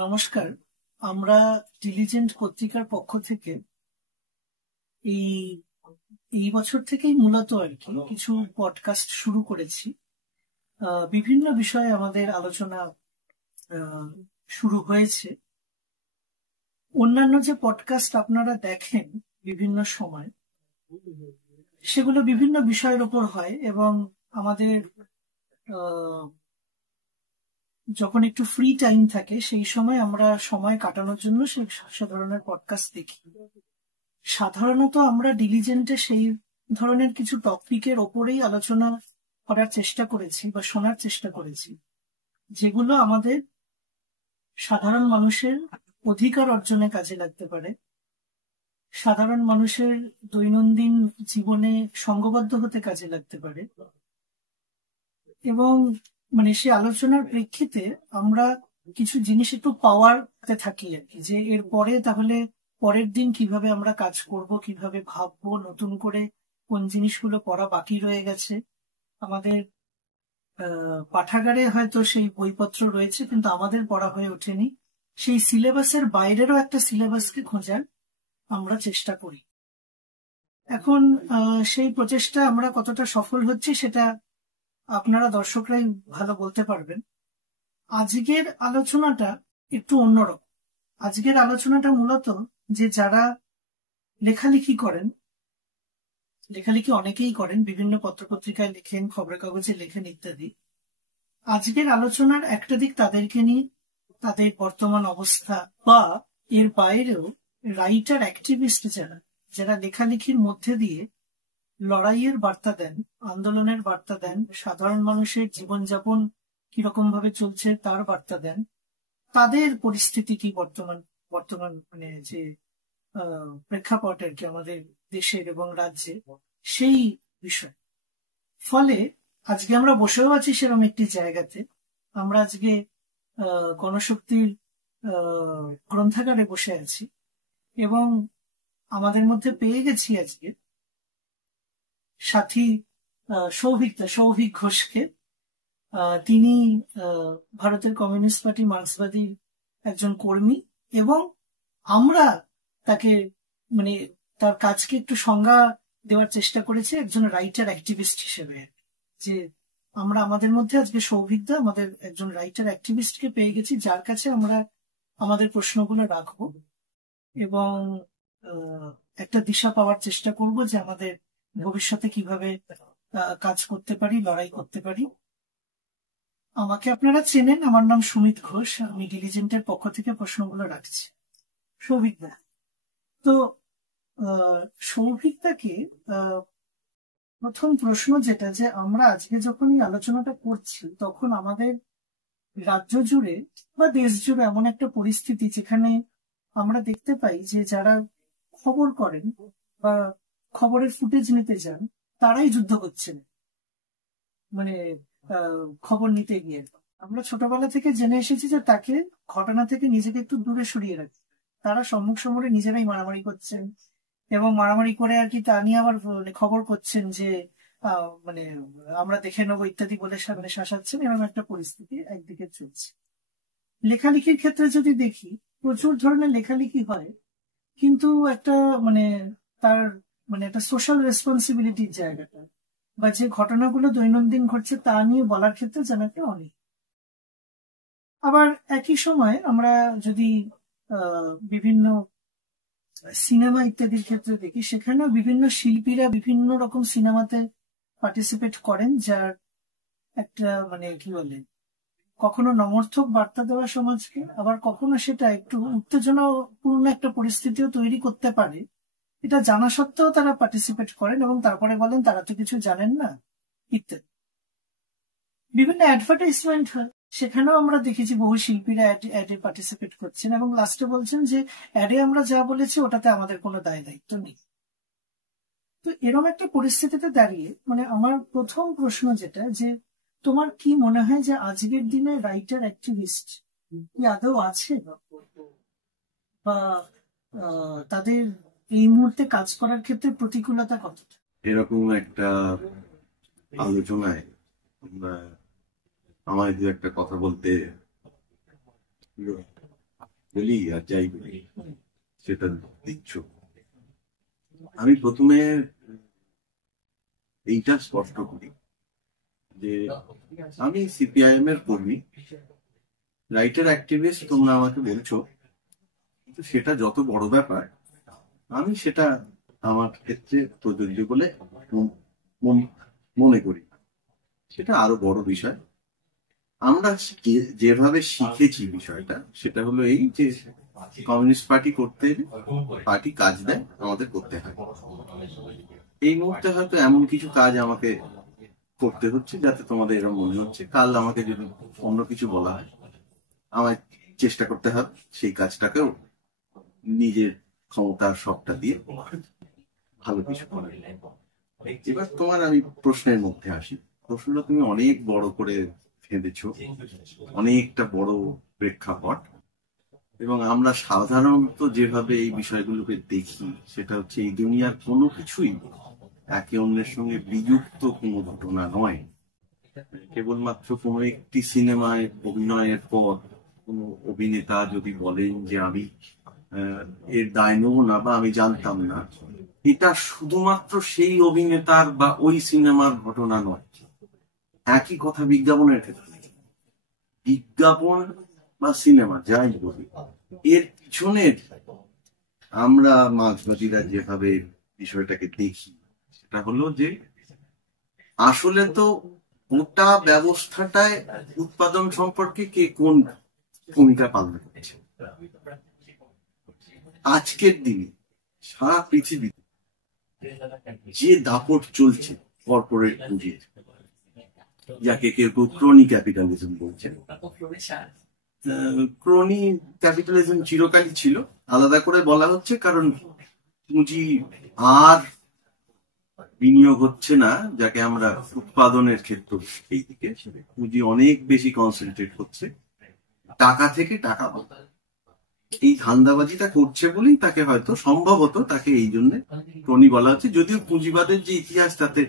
নমস্কার। আমরা ডিলিজেন্ট পত্রিকার পক্ষ থেকে এই এই বছর থেকেই মূলত আর কি কিছু পডকাস্ট শুরু করেছি। বিভিন্ন বিষয়ে আমাদের আলোচনা আহ, শুরু হয়েছে। অন্যান্য যে পডকাস্ট আপনারা দেখেন বিভিন্ন সময়, সেগুলো বিভিন্ন বিষয়ের উপর হয় এবং আমাদের আহ, যখন একটু ফ্রি টাইম থাকে সেই সময় আমরা সময় কাটানোর জন্য সে ধরনের পডকাস্ট দেখি। সাধারণত আমরা ডিলিজেন্টে সেই ধরনের কিছু টপিকের ওপরেই আলোচনা করার চেষ্টা করেছি বা শোনার চেষ্টা করেছি, যেগুলো আমাদের সাধারণ মানুষের অধিকার অর্জনে কাজে লাগতে পারে, সাধারণ মানুষের দৈনন্দিন জীবনে সংঘবদ্ধ হতে কাজে লাগতে পারে। এবং সে আলোচনার প্রেক্ষিতে আমরা কিছু জিনিস একটু পাওয়ারতে থাকি আর কি, যে এর পরে তাহলে পরের দিন কিভাবে আমরা কাজ করব, কিভাবে ভাববো, নতুন করে কোন জিনিসগুলো পড়া বাকি রয়ে গেছে। আমাদের পাঠাগারে হয়তো সেই বইপত্র রয়েছে, কিন্তু আমাদের পড়া হয়ে ওঠেনি। সেই সিলেবাসের বাইরেরও একটা সিলেবাসকে খোঁজার আমরা চেষ্টা করি। এখন সেই প্রচেষ্টা আমরা কতটা সফল হচ্ছি সেটা আপনারা দর্শকরাই ভালো বলতে পারবেন। আজকের আলোচনাটা একটু অন্যরকম। আজকের আলোচনাটা মূলত যে যারা লেখালেখি করেন, লেখালেখি অনেকেই করেন, বিভিন্ন পত্রপত্রিকায় লেখেন, খবরের কাগজে লেখেন ইত্যাদি। আজকের আলোচনার একটা দিক তাদেরকে নিয়ে, তাদের বর্তমান অবস্থা, বা এর বাইরেও রাইটার অ্যাক্টিভিস্ট যারা যারা লেখালেখির মধ্যে দিয়ে লড়াইয়ের বার্তা দেন, আন্দোলনের বার্তা দেন, সাধারণ মানুষের জীবনযাপন কিরকম ভাবে চলছে তার বার্তা দেন, তাদের পরিস্থিতি কি বর্তমান বর্তমান যে প্রেক্ষাপট আর কি আমাদের দেশের এবং রাজ্যে, সেই বিষয়। ফলে আজকে আমরা বসেও আছি সেরকম একটি জায়গাতে। আমরা আজকে গণশক্তির গ্রন্থাগারে বসে আছি এবং আমাদের মধ্যে পেয়ে গেছি আজকে সাথী সৌভিক ঘোষকে। তিনি ভারতের কমিউনিস্ট পার্টি মার্ক্সবাদী একজন কর্মী, এবং আমরা তাকে মানে তার কাজকে একটু সংজ্ঞা দেওয়ার চেষ্টা করেছি একজন রাইটার অ্যাক্টিভিস্ট হিসেবে। যে আমরা আমাদের মধ্যে আজকে সৌভিকদা আমাদের একজন রাইটার অ্যাক্টিভিস্টকে পেয়ে গেছি, যার কাছে আমরা আমাদের প্রশ্নগুলো রাখবো এবং একটা দিশা পাওয়ার চেষ্টা করব যে আমাদের ভবিষ্যতে কিভাবে কাজ করতে পারি, লড়াই করতে পারি। আমাকে আপনারা চেনেন, আমার নাম সুমিত ঘোষ। আমি ডিলিজেন্টের পক্ষ থেকে প্রশ্নগুলো রাখছি। সৌভিকদা, তো সৌভিকদাকে প্রথম প্রশ্ন যেটা, যে আমরা আজকে যখন এই আলোচনাটা করছি তখন আমাদের রাজ্য জুড়ে বা দেশ জুড়ে এমন একটা পরিস্থিতি যেখানে আমরা দেখতে পাই যে যারা খবর করেন বা খবরের ফুটেজ নিতে যান তারাই যুদ্ধ করছেন। মানে খবর নিতে গিয়ে আমরা ছোটবেলা থেকে জেনে এসেছি যে তাকে ঘটনা থেকে নিজেকে একটু দূরে সরিয়ে রাখে। তারা সম্মুখ সমরে নিজেরাই মারামারি করছেন এবং মারামারি করে আর কি তা নিয়ে আবার খবর করছেন যে মানে আমরা দেখে নেবো ইত্যাদি বলে সামনে শাসাচ্ছেন। এরকম একটা পরিস্থিতি একদিকে চলছে। লেখালেখির ক্ষেত্রে যদি দেখি, প্রচুর ধরনের লেখালেখি হয়, কিন্তু একটা তার একটা সোশ্যাল রেসপন্সিবিলিটির জায়গাটা বা যে ঘটনাগুলো দৈনন্দিন ঘটছে তা নিয়ে বলার ক্ষেত্রে যেন একটা অনেক। আবার একই সময় আমরা যদি বিভিন্ন সিনেমা ইত্যাদির ক্ষেত্রে দেখি, সেখানেও বিভিন্ন শিল্পীরা বিভিন্ন রকম সিনেমাতে পার্টিসিপেট করেন, যার একটা কি বলে, কখনো নমর্থক বার্তা দেওয়া সমাজকে, আবার কখনো সেটা একটু উত্তেজনাপূর্ণ একটা পরিস্থিতিও তৈরি করতে পারে। এটা জানা সত্ত্বেও তারা পার্টিসিপেট করেন এবং তারপরে বলেন তারা তো কিছু জানেন না ইত্যাদি। বিভিন্ন অ্যাডভার্টাইজমেন্ট হয়, সেখানেও আমরা দেখেছি বহু শিল্পীরা অ্যাডে পার্টিসিপেট করছেন এবং লাস্টে বলছেন যে অ্যাডে আমরা যা বলেছি ওটাতে আমাদের কোনো দায় দায়িত্ব নেই। তো এরকম একটা পরিস্থিতিতে দাঁড়িয়ে আমার প্রথম প্রশ্ন যেটা, যে তোমার কি মনে হয় যে আজকের দিনে রাইটার অ্যাক্টিভিস্ট কি আদৌ আছে, বা তাদের এই মুহূর্তে কাজ করার ক্ষেত্রে প্রতিকূলতা কতটা? এরকম একটা আলোচনায় আমায় দু একটা কথা বলতে বলি আর যাই বলি সেটা দিচ্ছ। আমি প্রথমে এইটা স্পষ্ট করি যে আমি সিপিআইএম এর কর্মী, রাইটার অ্যাক্টিভিস্ট তোমরা আমাকে বলছো, কিন্তু সেটা যত বড় ব্যাপার আমি সেটা আমার ক্ষেত্রে প্রযোজ্য বলে মনে করি। সেটা আরো বড় বিষয়। আমরা যেভাবে শিখেছি বিষয়টা সেটা হলো এই যে কমিউনিস্ট পার্টি করতে পার্টি কাজ দেয়, আমাদের করতে হয়। এই মুহূর্তে হয়তো এমন কিছু কাজ আমাকে করতে হচ্ছে যাতে তোমাদের এরকম মনে হচ্ছে, কাল আমাকে যদি অন্য কিছু বলা হয় আমায় চেষ্টা করতে হবে সেই কাজটাকেও নিজের ক্ষমতার সবটা দিয়ে ভালো কিছু করার। এবার তোমার আমি প্রশ্নের মধ্যে আসি। প্রশ্নটা তুমি অনেক বড় করে ফেঁদেছ, অনেকটা বড় প্রেক্ষাপট, এবং আমরা সাধারণত যেভাবে এই বিষয়গুলোকে দেখি সেটা হচ্ছে এই দুনিয়ার কোনো কিছুই একে অন্যের সঙ্গে বিযুক্ত কোনো ঘটনা নয়। কেবলমাত্র কোনো একটি সিনেমায় অভিনয়ের পর কোনো অভিনেতা যদি বলেন যে আমি এর দায় নেব না বা আমি জানতাম না, এটা শুধুমাত্র সেই অভিনেতার বা ওই সিনেমার ঘটনা নয়। একই কথা বিজ্ঞাপনের ক্ষেত্রে। বিজ্ঞাপন বা সিনেমা যাই বলি, এর পিছনের আমরা মার্ক্সবাদীরা যেভাবে বিষয়টাকে দেখি সেটা হলো যে আসলে তো গোটা ব্যবস্থাটায় উৎপাদন সম্পর্কে কে কোন ভূমিকা পালন করছে। আজকের দিনে সারা পৃথিবীতে যে দাপট চলছে কর্পোরেট পুঁজির, যাকে কেউ কেউ ক্রনি ক্যাপিটালিজম বলছেন। ক্রনি ক্যাপিটালিজম চিরকালই ছিল, আলাদা করে বলা হচ্ছে কারণ পুঁজি আর বিনিয়োগ হচ্ছে না, যাকে আমরা উৎপাদনের ক্ষেত্র এই দিকে পুঁজি অনেক বেশি কনসেন্ট্রেট হচ্ছে, টাকা থেকে টাকা এই ধান্দাবাজিটা করছে বলেই তাকে হয়তো সম্ভবত তাকে এই জন্য ক্রনি বলা হচ্ছে। যদিও পুঁজিবাদের যে ইতিহাস তাতে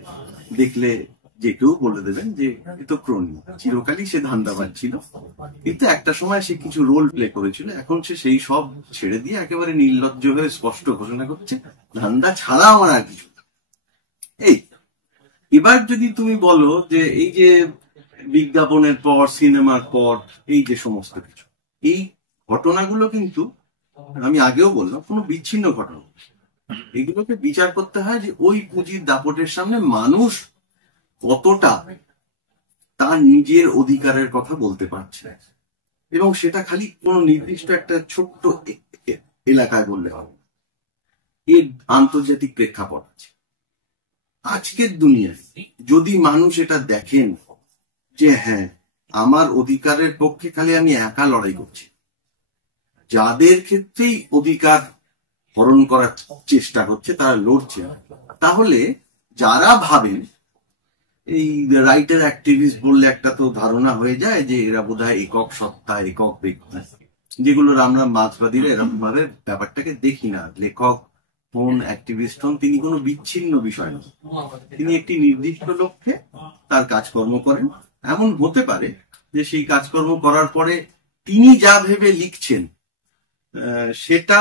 দেখলে যে কেউ বলে দেবেন যে এ তো ক্রনি, চিরকালই সে ধান্দাবাজ ছিল, কিন্তু একটা সময় সে কিছু রোল প্লে করেছিল। এখন সে সেই সব ছেড়ে দিয়ে একেবারে নির্লজ্জ হয়ে স্পষ্ট ঘোষণা করছে ধান্দা ছাড়া আমার আর কিছু। এই এবার যদি তুমি বলো যে এই যে বিজ্ঞাপনের পর সিনেমার পর এই যে সমস্ত কিছু, এই ঘটনাগুলো কিন্তু আমি আগেও বললাম কোনো বিচ্ছিন্ন ঘটনা। এগুলোকে বিচার করতে হয় যে ওই পুঁজির দাপটের সামনে মানুষ কতটা তার নিজের অধিকারের কথা বলতে পারছে, এবং সেটা খালি কোনো নির্দিষ্ট একটা ছোট্ট এলাকায় বললে হবে। এর আন্তর্জাতিক প্রেক্ষাপট আছে। আজকের দুনিয়ায় যদি মানুষ এটা দেখেন যে হ্যাঁ আমার অধিকারের পক্ষে খালি আমি একা লড়াই করছি, যাদের ক্ষেত্রেই অধিকার হরণ করার চেষ্টা হচ্ছে তারা লড়ছে, তাহলে যারা ভাবেন এই রাইটার অ্যাক্টিভিস্ট বললে একটা তো ধারণা হয়ে যায় যে এরা বোধহয় একক সত্তা, একক ব্যক্তি, যেগুলোর আমরা মার্ক্সবাদীরা এরকম ভাবে ব্যাপারটাকে দেখি না। লেখক হন, অ্যাক্টিভিস্ট হন, তিনি কোনো বিচ্ছিন্ন বিষয় নয়, তিনি একটি নির্দিষ্ট লক্ষ্যে তার কাজকর্ম করেন। এমন হতে পারে যে সেই কাজকর্ম করার পরে তিনি যা ভেবে লিখছেন সেটা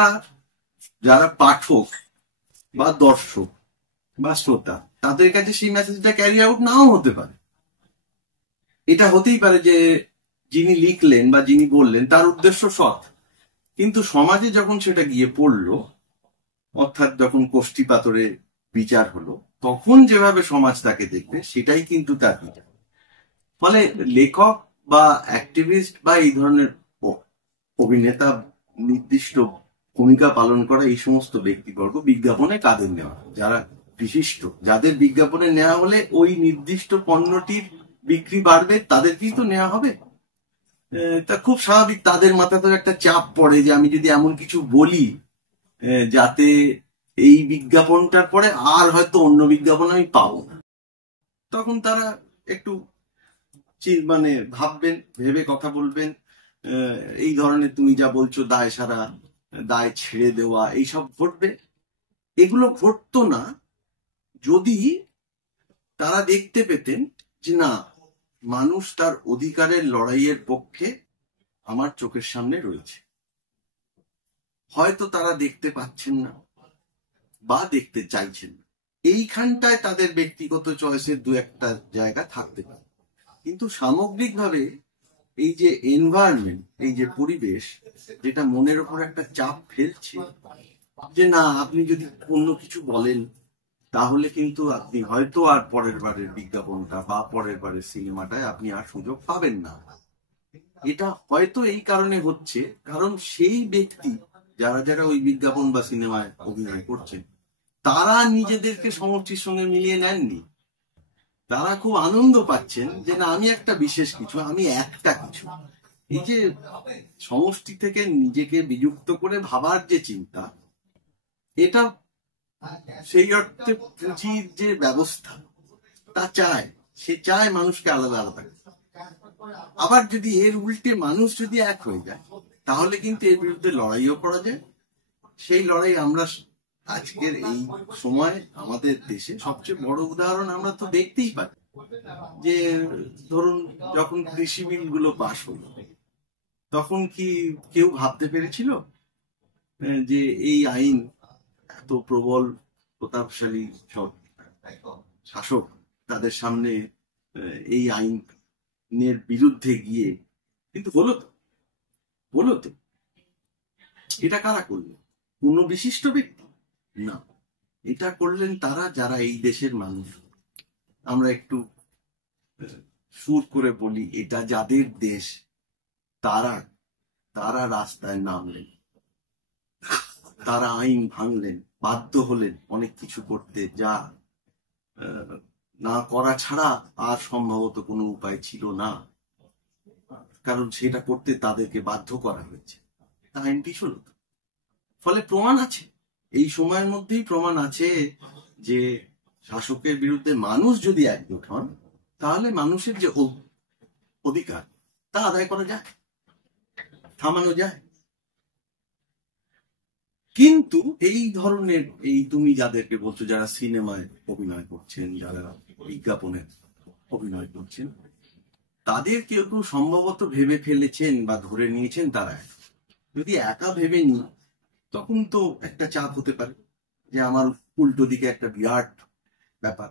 যারা পাঠক বা দর্শক বা শ্রোতা তাদের কাছে সেই মেসেজটা ক্যারি আউট নাও হতে পারে। এটা হতেই পারে যে যিনি লিখলেন বা যিনি বললেন তার উদ্দেশ্য সৎ, কিন্তু সমাজে যখন সেটা গিয়ে পড়লো, অর্থাৎ যখন কোষ্ঠী পাথরে বিচার হলো, তখন যেভাবে সমাজ তাকে দেখবে সেটাই কিন্তু তার বিচার। ফলে লেখক বা অ্যাক্টিভিস্ট বা এই ধরনের অভিনেতা, নির্দিষ্ট ভূমিকা পালন করা এই সমস্ত ব্যক্তিবর্গ বিজ্ঞাপনে কাদের নেওয়া, যারা বিশিষ্ট, যাদের বিজ্ঞাপনে নেওয়া হলে ওই নির্দিষ্ট পণ্যটির বিক্রি বাড়বে, তাদেরকেই তো নেওয়া হবে। তা খুব স্বাভাবিক তাদের মাথাতে একটা চাপ পড়ে যে আমি যদি এমন কিছু বলি যাতে এই বিজ্ঞাপনটার পরে আর হয়তো অন্য বিজ্ঞাপন আমি পাবো না, তখন তারা একটু মানে ভাববেন, ভেবে কথা বলবেন। এই ধরনের তুমি যা বলছো দায় সারা, দায় ছেড়ে দেওয়া, এইসব ঘটবে। এগুলো ঘটতো না যদি তারা দেখতে পেতেন যে না, মানুষ তার অধিকারের লড়াইয়ের পক্ষে আমার চোখের সামনে রয়েছে। হয়তো তারা দেখতে পাচ্ছেন না বা দেখতে চাইছেন না। এইখানটায় তাদের ব্যক্তিগত চয়েসের দু একটা জায়গা থাকতে পারে, কিন্তু সামগ্রিকভাবে এই যে এনভায়রনমেন্ট, এই যে পরিবেশ, যেটা মনের ওপর একটা চাপ ফেলছে যে না, আপনি যদি অন্য কিছু বলেন তাহলে কিন্তু আপনি হয়তো আর পরের বারের বিজ্ঞাপনটা বা পরের বারের সিনেমাটায় আপনি আর সুযোগ পাবেন না। এটা হয়তো এই কারণে হচ্ছে, কারণ সেই ব্যক্তি যারা যারা ওই বিজ্ঞাপন বা সিনেমায় অভিনয় করছেন তারা নিজেদেরকে সমষ্টির সঙ্গে মিলিয়ে নেননি। তারা খুব আনন্দ পাচ্ছেন যে না, আমি একটা বিশেষ কিছু, আমি একটা কিছু। এই যে সমষ্টি থেকে নিজেকে বিযুক্ত করে ভাবার যে চিন্তা, এটা সেই অর্থে পুঁজির যে ব্যবস্থা তা চায়, সে চায় মানুষকে আলাদা আলাদা। আবার যদি এর উল্টে মানুষ যদি এক হয়ে যায় তাহলে কিন্তু এর বিরুদ্ধে লড়াইও করা যায়। সেই লড়াই আমরা আজকের এই সময় আমাদের দেশে সবচেয়ে বড় উদাহরণ আমরা তো দেখতেই পাই, যে ধরুন যখন কৃষি বিল গুলো পাশ হলো তখন কি কেউ ভাবতে পেরেছিল যে এই আইন এত প্রবল প্রতাপশালী সব শাসক তাদের সামনে এই আইনের বিরুদ্ধে গিয়ে, কিন্তু হলো তো। এটা কারা করলেন? কোন বিশিষ্ট ব্যক্তি না, এটা করলেন তারা যারা এই দেশের মানুষ। আমরা একটু সুর করে বলি, এটা যাদের দেশ, তারা তারা রাস্তায় নামলেন, তারা আইন ভাঙলেন, বাধ্য হলেন অনেক কিছু করতে, যা না করা ছাড়া আর সম্ভবত কোনো উপায় ছিল না, কারণ সেটা করতে তাদেরকে বাধ্য করা হয়েছে। আইনটি ছিল। ফলে প্রমাণ আছে, এই সময়ের মধ্যেই প্রমাণ আছে যে শাসকের বিরুদ্ধে মানুষ যদি একজোট হন তাহলে মানুষের যে অধিকার তা আদায় করা যায়, থামানো যায়। কিন্তু এই ধরনের, এই তুমি যাদেরকে বলছো, যারা সিনেমায় অভিনয় করছেন, যারা বিজ্ঞাপনে অভিনয় করছেন, তাদের কেউ কেউ সম্ভবত ভেবে ফেলেছেন বা ধরে নিয়েছেন তারা যদি একা ভেবে নি, তখন তো একটা চাপ হতে পারে যে আমার উল্টো দিকে একটা বিরাট ব্যাপার।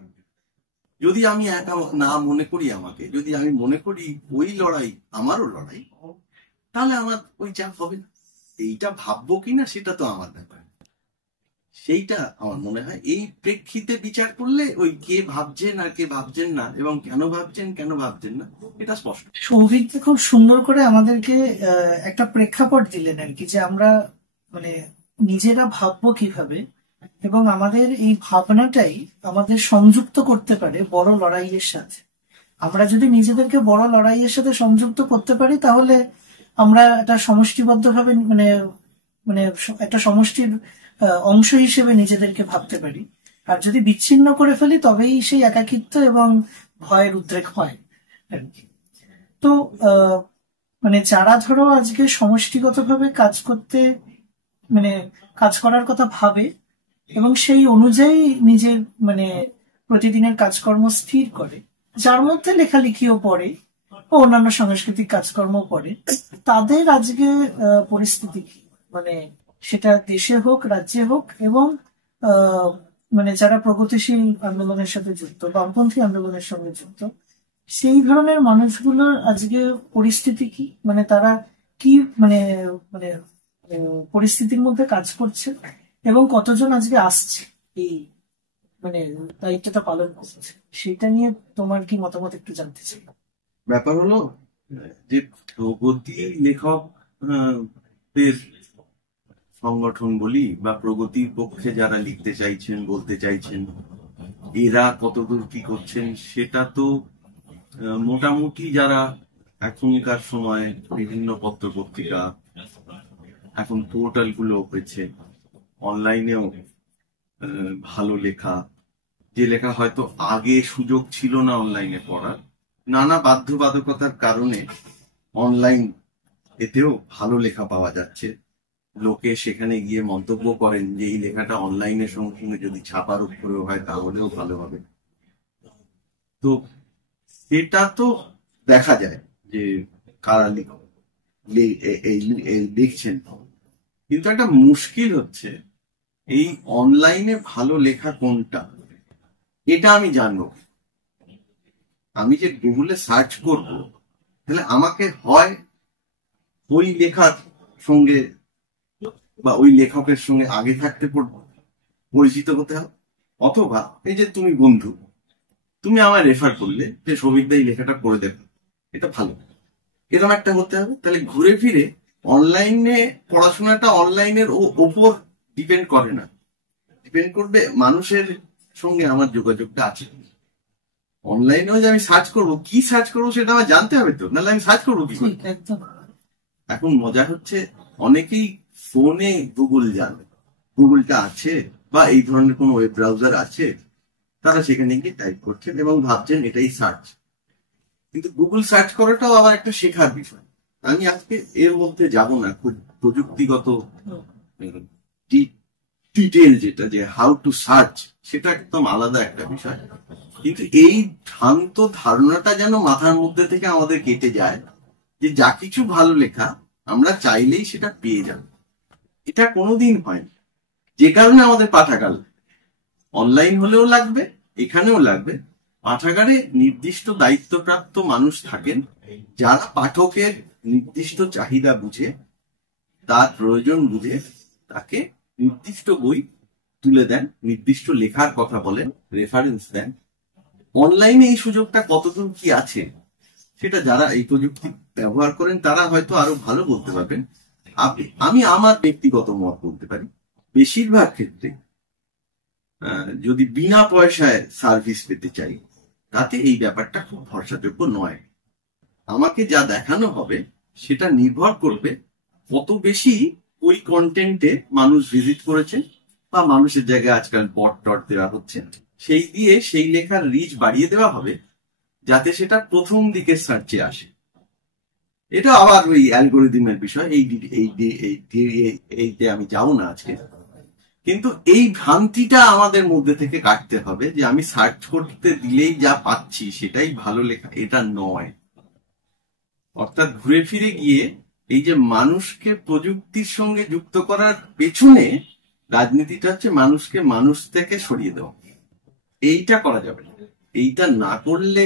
যদি আমি একা না মনে করি, আমাকে যদি আমি মনে করি ওই লড়াই আমারও লড়াই, তাহলে আমার ওই চাপ হবে না। এইটা ভাববো কিনা সেটা তো আমার ব্যাপার। সেইটা আমার মনে হয় এই প্রেক্ষিতে বিচার করলে ওই কে ভাবছেন আর কে ভাবছেন না, এবং কেন ভাবছেন কেন ভাবছেন না, এটা স্পষ্ট। সৌভিককে খুব সুন্দর করে আমাদেরকে একটা প্রেক্ষাপট দিলেন আর কি, যে আমরা মানে নিজেরা ভাববো কিভাবে, এবং আমাদের এই ভাবনাটাই আমাদের সংযুক্ত করতে পারে বড় লড়াইয়ের সাথে। আমরা যদি নিজেদেরকে বড় লড়াইয়ের সাথে সংযুক্ত করতে পারি তাহলে আমরা একটা সমষ্টিবদ্ধভাবে মানে মানে একটা সমষ্টির অংশ হিসেবে নিজেদেরকে ভাবতে পারি। আর যদি বিচ্ছিন্ন করে ফেলি তবেই সেই একাকিত্ব এবং ভয়ের উদ্রেক হয় আর কি। তো মানে যারা ধরো আজকে সমষ্টিগতভাবে কাজ করতে মানে কাজ করার কথা ভাবে এবং সেই অনুযায়ী নিজের মানে প্রতিদিনের কাজকর্ম স্থির করে, যার মধ্যে লেখালেখিও পড়ে ও অন্যান্য সাংস্কৃতিক কাজকর্ম পড়ে, তাদের আজকে পরিস্থিতি কি, মানে সেটা দেশে হোক রাজ্যে হোক, এবং মানে যারা প্রগতিশীল আন্দোলনের সাথে যুক্ত, বামপন্থী আন্দোলনের সঙ্গে যুক্ত, সেই ধরনের মানুষগুলোর আজকে পরিস্থিতি কি, মানে তারা কি মানে মানে পরিস্থিতির মধ্যে কাজ করছে এবং কতজন আজকে আসছে এই মানে দায়িত্বটা পালন করছে, সেটা নিয়ে তোমার কি মতামত একটু জানতে চাই। ব্যাপার হলো যে প্রগতি লেখক সংগঠন বলি বা প্রগতির পক্ষে যারা লিখতে চাইছেন, বলতে চাইছেন, এরা কতদূর কি করছেন সেটা তো মোটামুটি যারা এখনকার সময় বিভিন্ন পত্র পত্রিকা, এখন পোর্টাল গুলো হয়েছে, অনলাইনেও ভালো লেখা, যে লেখা হয়তো আগে সুযোগ ছিল না অনলাইনে পড়ার, নানা বাধ্যবাধকতার কারণে অনলাইন এতেও ভালো লেখা পাওয়া যাচ্ছে। লোকে সেখানে গিয়ে মন্তব্য করেন যে এই লেখাটা অনলাইনের সঙ্গে সঙ্গে যদি ছাপার উপরেও হয় তাহলেও ভালো হবে। তো সেটা তো দেখা যায় যে কারা লিখছেন, কিন্তু একটা মুশকিল হচ্ছে এই অনলাইনে ভালো লেখা কোনটা এটা আমি জানবো। আমি যে গুগলে সার্চ করব, তাহলে আমাকে হয় ওই লেখার সঙ্গে বা ওই লেখকের সঙ্গে আগে থাকতে পরিচিত হতে হবে, অথবা এই যে তুমি বন্ধু, তুমি আমায় রেফার করলে যে সৌভিকদা এই লেখাটা করে দেখো, এটা ভালো, এরকম একটা হতে হবে। তাহলে ঘুরে ফিরে অনলাইনে পড়াশোনাটা অনলাইনের ওপর ডিপেন্ড করে না, ডিপেন্ড করবে মানুষের সঙ্গে আমার যোগাযোগটা আছে। অনলাইনেও যে আমি সার্চ করবো, কি সার্চ করবো সেটা আমার জানতে হবে তো, নাহলে আমি সার্চ করবো কি করে? এখন মজা হচ্ছে অনেকেই ফোনে গুগল জানে, গুগলটা আছে বা এই ধরনের কোনো ওয়েব ব্রাউজার আছে, তারা সেখানে গিয়ে টাইপ করছেন এবং ভাবছেন এটাই সার্চ। কিন্তু গুগল সার্চ করাটাও আবার একটা শেখার বিষয়। আমি আজকে এর মধ্যে যাব না, খুব প্রযুক্তিগত ডিটেল যেটা, যে হাউ টু সার্চ, সেটা একদম আলাদা একটা বিষয়। কিন্তু এই ভ্রান্ত ধারণাটা যেন মাথার মধ্যে থেকে আমাদের কেটে যায় যে যা কিছু ভালো লেখা আমরা চাইলেই সেটা পেয়ে যাব, এটা কোনোদিন হয়নি। যে কারণে আমাদের পাঠাগার অনলাইন হলেও লাগবে, এখানেও লাগবে। পাঠাগারে নির্দিষ্ট দায়িত্বপ্রাপ্ত মানুষ থাকেন যারা পাঠকের নির্দিষ্ট চাহিদা বুঝে, তার প্রয়োজন বুঝে তাকে নির্দিষ্ট বই তুলে দেন, নির্দিষ্ট লেখার কথা বলেন, রেফারেন্স দেন। অনলাইনে এই সুযোগটা কতদূর কি আছে সেটা যারা এই প্রযুক্তি ব্যবহার করেন তারা হয়তো আরো ভালো বলতে পারবেন। আমি আমার ব্যক্তিগত মত বলতে পারি, বেশিরভাগ ক্ষেত্রে যদি বিনা পয়সায় সার্ভিস পেতে চাই, তাতে এই ব্যাপারটা খুব ভরসাযোগ্য নয়। আমাকে যা দেখানো হবে সেটা নির্ভর করবে কত বেশি ওই কন্টেন্টে মানুষ ভিজিট করেছে, বা মানুষের জায়গায় আজকাল বট টট দেওয়া হচ্ছে, সেই দিয়ে সেই লেখার রিচ বাড়িয়ে দেওয়া হবে যাতে সেটা প্রথম দিকে সার্চে আসে। এটা আবার ওই অ্যালগোরিদমের বিষয়, এইতে আমি যাবো না আজকে। কিন্তু এই ভ্রান্তিটা আমাদের মধ্যে থেকে কাটতে হবে যে আমি সার্চ করতে দিলেই যা পাচ্ছি সেটাই ভালো লেখা, এটা নয়। অর্থাৎ ঘুরে ফিরে গিয়ে এই যে মানুষকে প্রযুক্তির সঙ্গে যুক্ত করার পেছনে রাজনীতিটা হচ্ছে মানুষকে মানুষ থেকে সরিয়ে দেওয়া। এইটা করা যাবে না। এইটা না করলে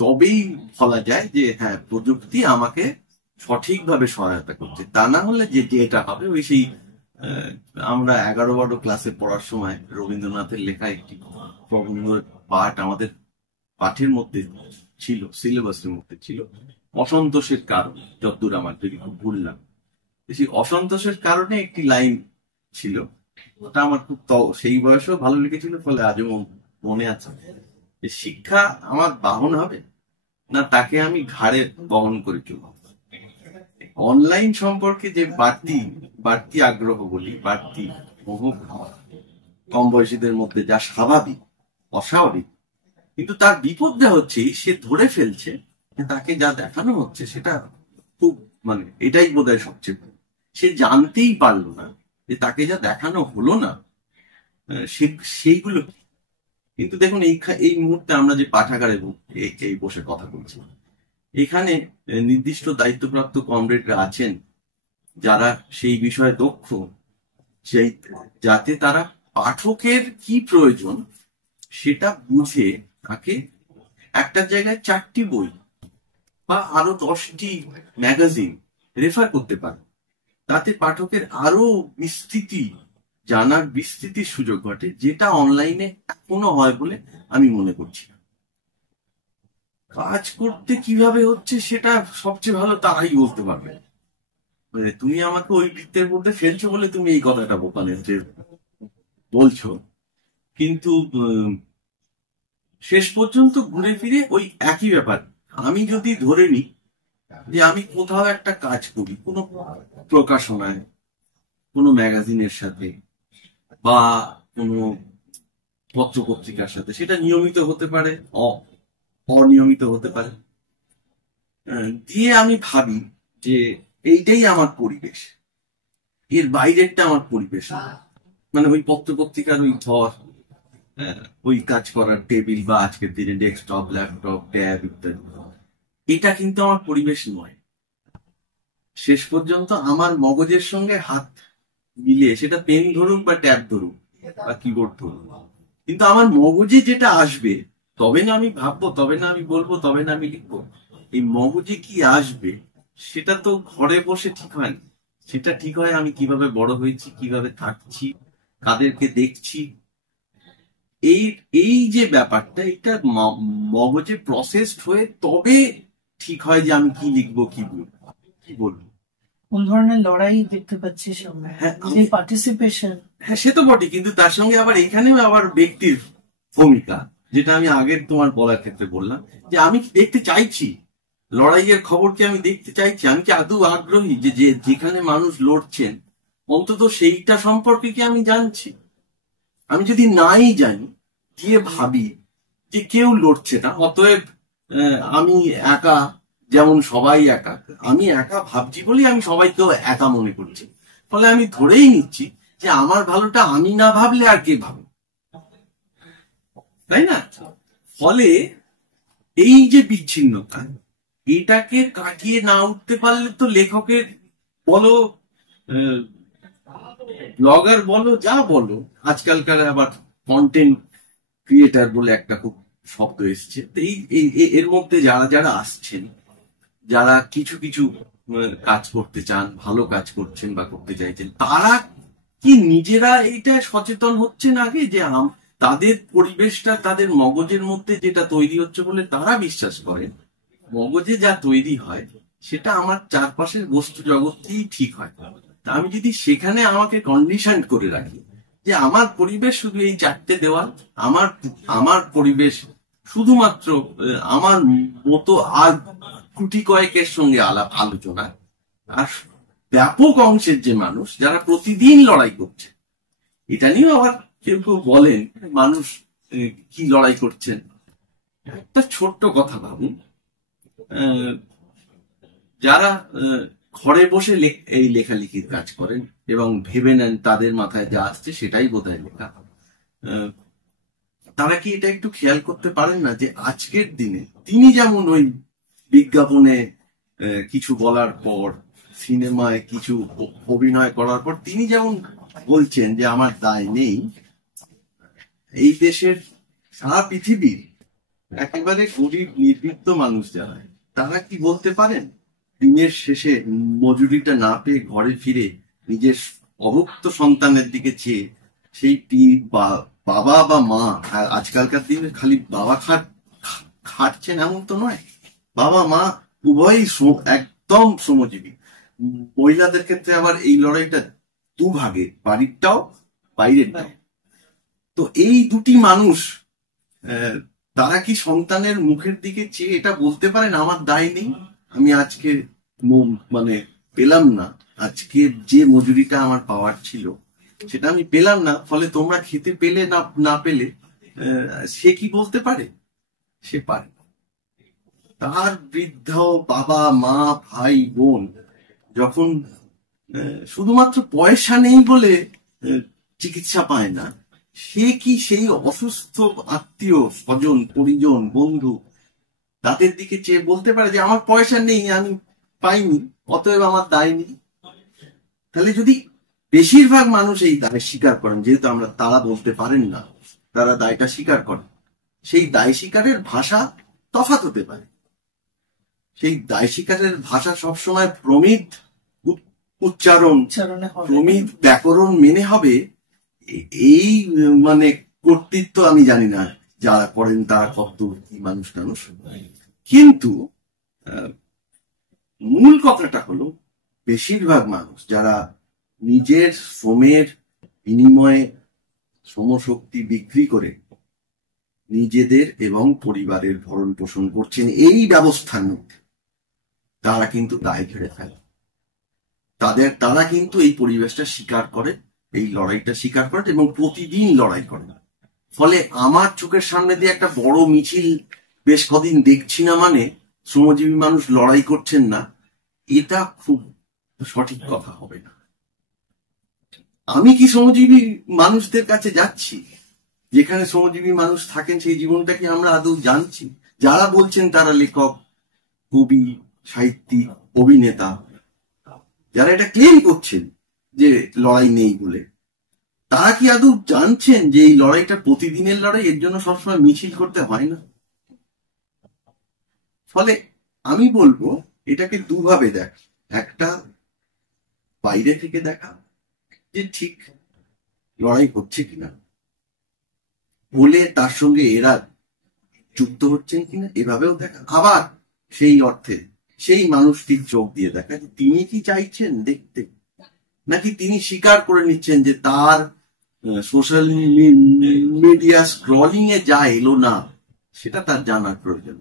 তবেই বলা যায় যে হ্যাঁ, প্রযুক্তি আমাকে সঠিকভাবে সহায়তা করছে। তা না হলে যে যেটা হবে ওই সেই আমরা 11-12 ক্লাসে পড়ার সময় রবীন্দ্রনাথের লেখা একটি প্রবন্ধ পাঠ আমাদের পাঠের মধ্যে ছিল, সিলেবাসের মধ্যে ছিল, অসন্তোষের কারণ, যতদূর আমার, যদি খুব ভুললাম, সেই অসন্তোষের কারণে একটি লাইন ছিল, ওটা আমার খুব সেই বয়সেও ভালো লেগেছিল, ফলে আজও মনে আছে যে শিক্ষা আমার বাহন হবে না তাকে আমি ঘাড়ে বহন করে চলব। অনলাইন সম্পর্কে যে বাড়তি আগ্রহ বলি, বাড়তি মোহ কম বয়সীদের মধ্যে যা স্বাভাবিক, অস্বাভাবিক, কিন্তু তার বিপদটা হচ্ছে সে ধরে ফেলছে তাকে যা দেখানো হচ্ছে সেটা খুব এটাই বোধহয় সবচেয়ে, সে জানতেই পারলো না যে তাকে যা দেখানো হলো না সেইগুলো। কিন্তু দেখুন এই মুহূর্তে আমরা যে পাঠাগারে এই বসে কথা বলছি, এখানে নির্দিষ্ট দায়িত্বপ্রাপ্ত কমরেডরা আছেন যারা সেই বিষয়ে দক্ষ, সেই যাতে তারা পাঠকের কি প্রয়োজন সেটা বুঝে তাকে একটা জায়গায় 4টি বই বা আরো 10টি ম্যাগাজিন রেফার করতে পারে, তাতে পাঠকের আরো বিস্তৃতির সুযোগ ঘটে, যেটা অনলাইনে এখনো হয় বলে আমি মনে করছি না। কাজ করতে কিভাবে হচ্ছে সেটা সবচেয়ে ভালো তারাই বলতে পারবে। তুমি আমাকে ওই বৃত্তের মধ্যে ফেলছো বলে তুমি এই কথাটা বলছো, কিন্তু শেষ পর্যন্ত ঘুরে ফিরে ওই একই ব্যাপার। আমি যদি ধরে নিই যে আমি কোথাও একটা কাজ করি, কোনো প্রকাশনায়, কোনো ম্যাগাজিনের সাথে বা কোনো পত্র পত্রিকার সাথে, সেটা নিয়মিত হতে পারে, অনিয়মিত হতে পারে, দিয়ে আমি ভাবি যে এইটাই আমার পরিবেশ, এর বাইরেরটা আমার পরিবেশ না। ওই পত্র পত্রিকার ওই ঘর, ওই কাজ করার টেবিল বা আজকের দিনে ডেস্কটপ, ল্যাপটপ, ট্যাব ইত্যাদি, এটা কিন্তু আমার পরিবেশ নয়। শেষ পর্যন্ত আমার মগজের সঙ্গে হাত মিলিয়ে, সেটা পেন ধরুক বা ট্যাব ধরুক বা কিবোর্ড ধরুক, কিন্তু আমার মগজে যেটা আসবে তবে না আমি ভাববো, তবে না আমি বলবো, তবে না আমি লিখবো। এই মগজে কি আসবে সেটা তো ঘরে বসে ঠিক হয় না। সেটা ঠিক হয় আমি কিভাবে বড় হয়েছি, কিভাবে থাকছি, কাদেরকে দেখছি। এই এই যে ব্যাপারটা, এটা মগজে প্রসেসড হয়ে তবে ঠিক হয় যে আমি কি লিখবো, কি বলবো, কি বলবো। কোন ধরনের লড়াই দেখতে পাচ্ছি সামনে, হ্যাঁ, যে পার্টিসিপেশন। হ্যাঁ, সে তো বটে, কিন্তু তার সঙ্গে আবার এখানেও আবার ব্যক্তির ভূমিকা, যেটা আমি আগের তোমার বলার ক্ষেত্রে বললাম, যে আমি কি দেখতে চাইছি লড়াইয়ের খবর, কি আমি দেখতে চাইছি, আমি কি আদৌ আগ্রহী যে যেখানে মানুষ লড়ছেন অন্তত সেইটা সম্পর্কে কি আমি জানছি। আমি যদি নাই জানি, গিয়ে ভাবি যে কেউ লড়ছে না, অতএব আমি একা, যেমন সবাই একা, আমি একা ভাবছি বলে আমি সবাইকেও একা মনে করছি, ফলে আমি ধরেই নিচ্ছি যে আমার ভালোটা আমি না ভাবলে আর কে ভাবে, তাই না? ফলে এই যে বিচ্ছিন্নতা, এটাকে কাটিয়ে না উঠতে পারলে তো লেখকের বলো, ব্লগার বলো, যা বলো, আজকালকার আবার কন্টেন্ট ক্রিয়েটার বলে একটা খুব শব্দ এসছে, এর মধ্যে যারা যারা আসছেন, যারা কিছু কিছু কাজ করতে চান, ভালো কাজ করছেন বা করতে চাইছেন, তারা কি নিজেরা এইটা সচেতন হচ্ছেন আগে যে তাদের পরিবেশটা তাদের মগজের মধ্যে যেটা তৈরি হচ্ছে বলে তারা বিশ্বাস করেন মগজে যা তৈরি হয় সেটা আমার চারপাশের বস্তু জগৎতেই ঠিক হয়। তা আমি যদি সেখানে আমাকে কন্ডিশন করে রাখি যে আমার পরিবেশ শুধু এই চারটে দেওয়াল, আমার আমার পরিবেশ শুধুমাত্র আমার মতো আর কুটি কয়েকের সঙ্গে আলোচনা, আর ব্যাপক অংশের যে মানুষ যারা প্রতিদিন লড়াই করছে, এটা নিয়েও আবার কেউ কেউ বলেন মানুষ কি লড়াই করছেন। একটা ছোট্ট কথা ভাবুন, যারা ঘরে বসে এই লেখালেখির কাজ করেন এবং ভেবে নেন তাদের মাথায় যা আসছে সেটাই বোধহয় লেখা, তারা কি এটা একটু খেয়াল করতে পারেন না যে আজকের দিনে তিনি যেমন ওই বিজ্ঞাপনে কিছু বলার পর, সিনেমায় কিছু অভিনয় করার পর তিনি যেমন বলছেন যে আমার দায় নেই, এই দেশের সারা পৃথিবীর একেবারে গরিব নির্বিত্ত মানুষ যারা, তারা কি বলতে পারেন দিনের শেষে মজুরিটা না পেয়ে ঘরে ফিরে নিজের অভুক্ত সন্তানের দিকে চেয়ে সেই বাবা বা মা, আজকালকার দিনে খালি বাবা খাটছেন এমন তো নয়, বাবা মা উভয়ই একদম শ্রমজীবী। মহিলাদের ক্ষেত্রে আবার এই লড়াইটা দুভাগে, বাড়িরটাও বাইরেরটাও। তো এই দুটি মানুষ তারা কি সন্তানের মুখের দিকে চেয়ে এটা বলতে পারেন আমার দায় নেই, আমি আজকে মানে পেলাম না, আজকে যে মজুরিটা আমার পাওয়ার ছিল সেটা আমি পেলাম না, ফলে তোমরা খেতে পেলে না পেলে, সে কি বলতে পারে? সে পারে। তার বৃদ্ধ বাবা মা ভাই বোন যখন শুধুমাত্র পয়সা নেই বলে চিকিৎসা পায় না, সে কি সেই অসুস্থ আত্মীয় স্বজন পরিজন বন্ধু তাদের দিকে চেয়ে বলতে পারে যে আমার পয়সা নেই, আমি পাইনি, অতএব আমার দায় নেই? তাহলে যদি বেশিরভাগ মানুষ এই দায় স্বীকার করেন, যেহেতু তারা বলতে পারেন না, তারা দায়টা স্বীকার করেন, সেই দায় স্বীকারের ভাষা তফাৎ হতে পারে। সেই দায় স্বীকারের ভাষা সবসময় প্রমিত উচ্চারণ, প্রমিত ব্যাকরণ মেনে হবে, এই মানে কর্তৃত্ব আমি জানি না যারা করেন তারা কত মানুষ টানুষ, কিন্তু মূল কথাটা হলো বেশিরভাগ মানুষ যারা নিজের শ্রমের বিনিময়ে শ্রমশক্তি বিক্রি করে নিজেদের এবং পরিবারের ভরণ পোষণ করছেন এই ব্যবস্থার মধ্যে, তারা কিন্তু দায় ঘেড়ে ফেলে। তারা কিন্তু এই পরিবেশটা স্বীকার করে, এই লড়াইটা স্বীকার করে এবং প্রতিদিন লড়াই করে। ফলে আমার চোখের সামনে দিয়ে একটা বড় মিছিল বেশ কদিন দেখছি না মানে শ্রমজীবী মানুষ লড়াই করছেন না, এটা খুব সঠিক কথা হবে না। আমি কি শ্রমজীবী মানুষদের কাছে যাচ্ছি? যেখানে শ্রমজীবী মানুষ থাকেন সেই জীবনটা কি আমরা আদৌ জানছি? যারা বলছেন তারা লেখক, কবি, সাহিত্যিক, অভিনেতা, যারা এটা ক্লেম করছেন যে লড়াই নেই বলে, তারা কি আদৌ জানছেন যে এই লড়াইটা প্রতিদিনের লড়াই, এর জন্য সবসময় মিছিল করতে হয় না? ফলে আমি বলবো এটাকে দুভাবে দেখ, একটা বাইরে থেকে দেখা যে ঠিক লড়াই হচ্ছে কিনা, বলে তার সঙ্গে এরা যুক্ত হচ্ছেন কিনা এভাবেও দেখা, আবার সেই অর্থে সেই মানুষটির চোখ দিয়ে দেখা যে তিনি কি চাইছেন দেখতে, নাকি তিনি স্বীকার করে নিচ্ছেন যে তার সোশ্যাল মিডিয়া স্ক্রলিং এ যা এলো না সেটা তার জানার প্রয়োজন।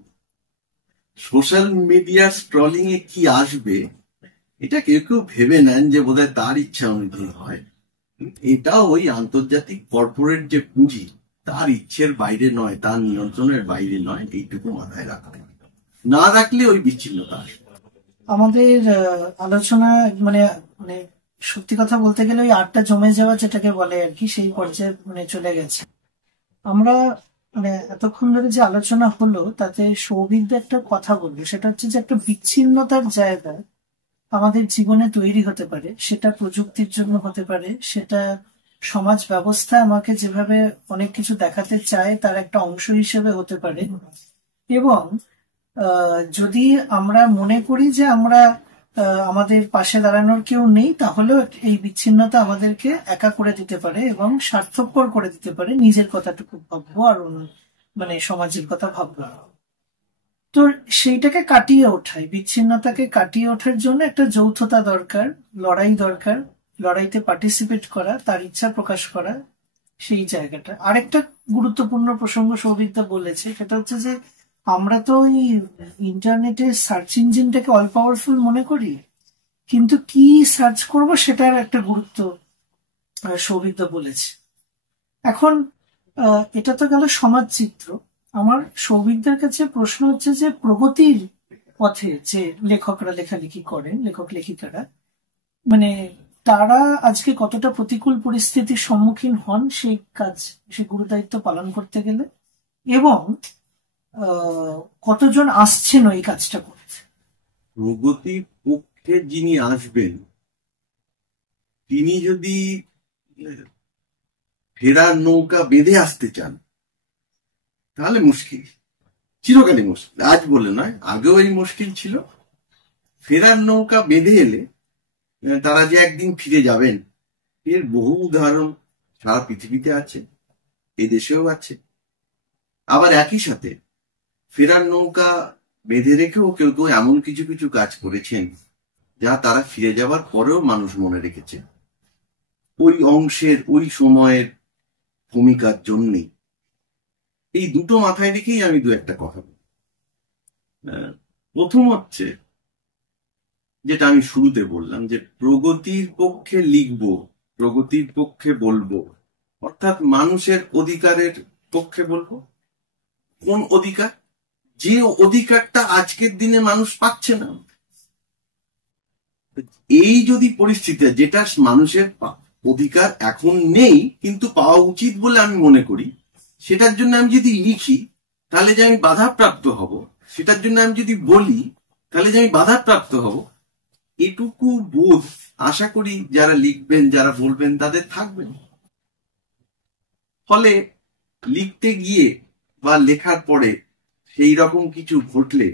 সোশ্যাল মিডিয়া স্ক্রলিং এ কি আসবে এটা কেউ কেউ ভেবে নেন যে বোধহয় তার ইচ্ছা অনুযায়ী হয়, এটাও ওই আন্তর্জাতিক কর্পোরেট যে পুঁজি তার ইচ্ছের বাইরে নয়, তার নিয়ন্ত্রণের বাইরে নয়, এইটুকু মাথায় রাখতে না রাখলে ওই বিচ্ছিন্নতা আসবে। আমাদের আলোচনা মানে মানে সত্যি কথা বলতে গেলে ওই আড্ডা জমে যাওয়া যেটাকে বলে আর কি, সেই পর্যায়ে মানে চলে গেছে। আমরা মানে এতক্ষণ ধরে যে আলোচনা হলো তাতে সৌভিকদা একটা কথা বলবো, সেটা হচ্ছে যে একটা বিচ্ছিন্নতার জায়গা আমাদের জীবনে তৈরি হতে পারে, সেটা প্রযুক্তির জন্য হতে পারে, সেটা সমাজ ব্যবস্থা আমাকে যেভাবে অনেক কিছু দেখাতে চায় তার একটা অংশ হিসেবে হতে পারে। এবং যদি আমরা মনে করি যে আমরা আমাদের পাশে দাঁড়ানোর কেউ নেই, তাহলেও এই বিচ্ছিন্নতা আমাদেরকে একা করে দিতে পারে এবং স্বার্থপর করে দিতে পারে, নিজের কথাটুকু ভাববো আর মানে সমাজের কথা ভাববো। তো সেইটাকে কাটিয়ে ওঠাই, বিচ্ছিন্নতাকে কাটিয়ে ওঠার জন্য একটা যৌথতা দরকার, লড়াই দরকার, লড়াইতে পার্টিসিপেট করা, তার ইচ্ছা প্রকাশ করা, সেই জায়গাটা। আরেকটা গুরুত্বপূর্ণ প্রসঙ্গ সৌভিকদা বলেছে, সেটা হচ্ছে যে আমরা তো ওই ইন্টারনেটের সার্চ ইঞ্জিনটাকে অল পাওয়ারফুল মনে করি, কিন্তু কি সার্চ করব সেটার একটা গুরুত্ব সৌভিকদা বলেছে। এখন এটা তো গেল সমাজ চিত্র। আমার সৌভিকদের কাছে প্রশ্ন হচ্ছে যে প্রগতির পথে যে লেখকরা লেখালেখি করেন, লেখক লেখিকারা, মানে তারা আজকে কতটা প্রতিকূল পরিস্থিতির সম্মুখীন হন সেই কাজ, সেই গুরুদায়িত্ব পালন করতে গেলে, এবং কতজন আসছেন ওই কাজটা করতে। প্রগতির পক্ষে যিনি আসবেন তিনি যদি ফেরার নৌকা বেঁধে আসতে চান তাহলে মুশকিল, চিরকালই মুশকিল, আজ বলে নয়, আগেও এই মুশকিল ছিল। ফেরার নৌকা বেঁধে এলে তারা যে একদিন ফিরে যাবেন এর বহু উদাহরণ সারা পৃথিবীতে আছে, এদেশেও আছে। আবার একই সাথে ফেরার নৌকা বেঁধে রেখেও কেউ কেউ এমন কিছু কিছু কাজ করেছেন যা তারা ফিরে যাবার পরেও মানুষ মনে রেখেছে, ওই অংশের ওই সময়ের ভূমিকার জন্যই। এই দুটো মাথায় রেখেই আমি দু একটা কথা বলি। প্রথম হচ্ছে যেটা আমি শুরুতে বললাম যে প্রগতির পক্ষে লিখবো, প্রগতির পক্ষে বলবো, অর্থাৎ মানুষের অধিকারের পক্ষে বলবো। কোন অধিকার? যে অধিকারটা আজকের দিনে মানুষ পাচ্ছে না। এই যদি পরিস্থিতি যেটা মানুষের অধিকার এখন নেই কিন্তু পাওয়া উচিত বলে আমি মনে করি, সেটার জন্য আমি যদি লিখি তাহলে যে আমি বাধাপ্রাপ্ত হব, সেটার জন্য আমি যদি বলি তাহলে যে আমি বাধাপ্রাপ্ত হব, এটুকু বোধ আশা করি যারা লিখবেন যারা বলবেন তাদের থাকবে। ফলে লিখতে গিয়ে বা লেখার পরে সেই রকম কিছু ঘটলে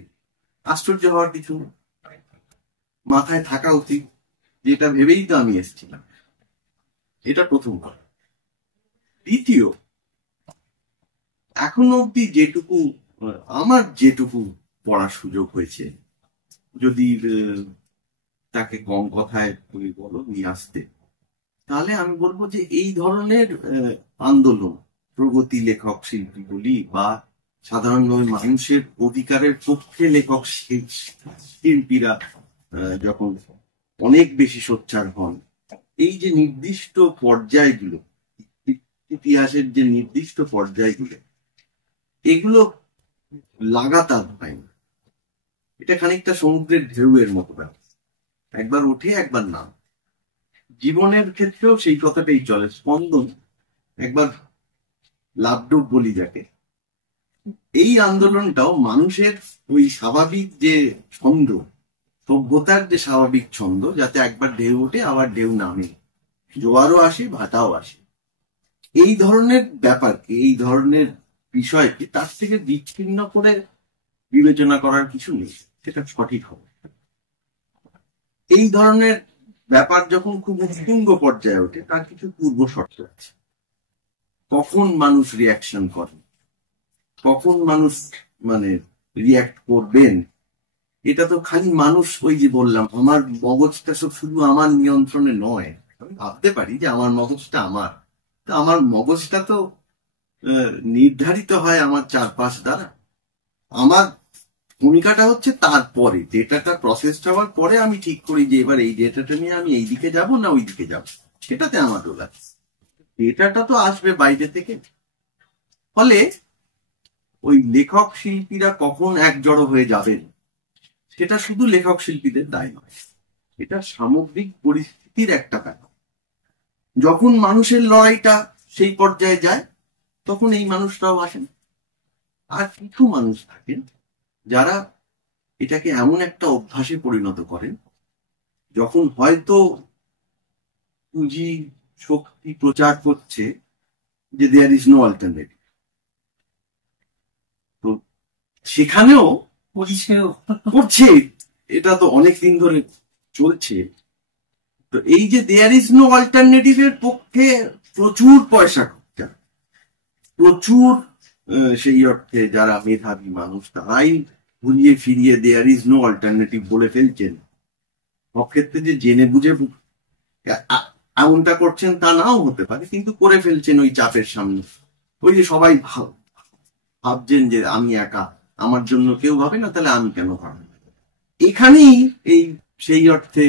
আশ্চর্য হওয়ার কিছু মাথায় থাকা উচিত, যেটা ভেবেই তো আমি এসেছিলাম। এটা প্রথম কথা। দ্বিতীয়, এখনো অব্দি যেটুকু আমার যেটুকু পড়ার সুযোগ হয়েছে, যদি তাকে কম কথায় তুমি বলো নিয়ে আসতে, তাহলে আমি বলবো যে এই ধরনের আন্দোলন, প্রগতি লেখক শিল্পী বলি বা সাধারণভাবে মানুষের অধিকারের পক্ষে লেখক শিল্পীরা যখন অনেক বেশি সোচ্চার হন, এই যে নির্দিষ্ট পর্যায়গুলো, ইতিহাসের যে নির্দিষ্ট পর্যায়গুলো, এগুলো লাগাতার হয় না। এটা খানিকটা সমুদ্রের ঢেউয়ের মতো ব্যাপার, একবার উঠে একবার নাম। জীবনের ক্ষেত্রেও সেই কথাটাই চলে, স্পন্দন একবার লাভডুব বলি যাকে। এই আন্দোলনটাও মানুষের ওই স্বাভাবিক যে ছন্দ, সভ্যতার যে স্বাভাবিক ছন্দ, যাতে একবার ঢেউ ওঠে আবার ঢেউ নামে, জোয়ারও আসে ভাটাও আসে, এই ধরনের ব্যাপারকে, এই ধরনের বিষয়কে তার থেকে বিচ্ছিন্ন করে বিবেচনা করার কিছু নেই, সেটা সঠিক হবে। এই ধরনের ব্যাপার যখন খুব উৎতুঙ্গ পর্যায়ে ওঠে, তার কিছু পূর্ব শর্ত আছে। কখন মানুষ রিয়াকশন করে, কখন মানুষ রিয়াক্ট করবেন, এটা তো খালি মানুষ, ওই যে বললাম, আমার মগজটা শুধু আমার নিয়ন্ত্রণে নয়। আমি ভাবতে পারি যে আমার মগজটা আমার, তা আমার মগজটা তো নির্ধারিত হয় আমার চারপাশ দ্বারা। আমার ভূমিকাটা হচ্ছে তারপরে, ডেটাটা প্রসেস হওয়ার পরে আমি ঠিক করি যে এবার এই ডেটাটা নিয়ে আমি এই দিকে যাব না ওই দিকে যাব, সেটাতে আমার রোল আছে। ডেটাটা তো আসবে বাইরে থেকে। ফলে ওই লেখক শিল্পীরা কখন একজড়ো হয়ে যাবেন, সেটা শুধু লেখক শিল্পীদের দায় নয়, এটা সামগ্রিক পরিস্থিতির একটা ব্যাপার। যখন মানুষের লড়াইটা সেই পর্যায়ে যায়, তখন এই মানুষরাও আসেন। আর কিছু মানুষ থাকেন যারা এটাকে এমন একটা অভ্যাসে পরিণত করেন, যখন হয়তো পুঁজি শক্তি প্রচার করছে যে দেয়ার ইজ নো অল্টারনেটিভ, তো সেখানেও করছে, এটা তো অনেক দিন ধরে চলছে। তো এই যে দেয়ার ইজ নো অল্টারনেটিভ এর পক্ষে প্রচুর পয়সা খরচা, প্রচুর সেই অর্থে যারা মেধাবী মানুষ তারাই ঘুরিয়ে ফিরিয়ে দেয়ার ইজ নো অল্টারনেটিভ বলে ফেলছেন। অক্ষেত্রে যে জেনে বুঝে এমনটা করছেন তা নাও হতে পারে, কিন্তু করে ফেলছেন ওই চাপের সামনে। ওই যে সবাই ভাবছেন যে আমি একা, আমার জন্য কেউ ভাবে না, তাহলে আমি কেন ভাববো। এখানেই এই সেই অর্থে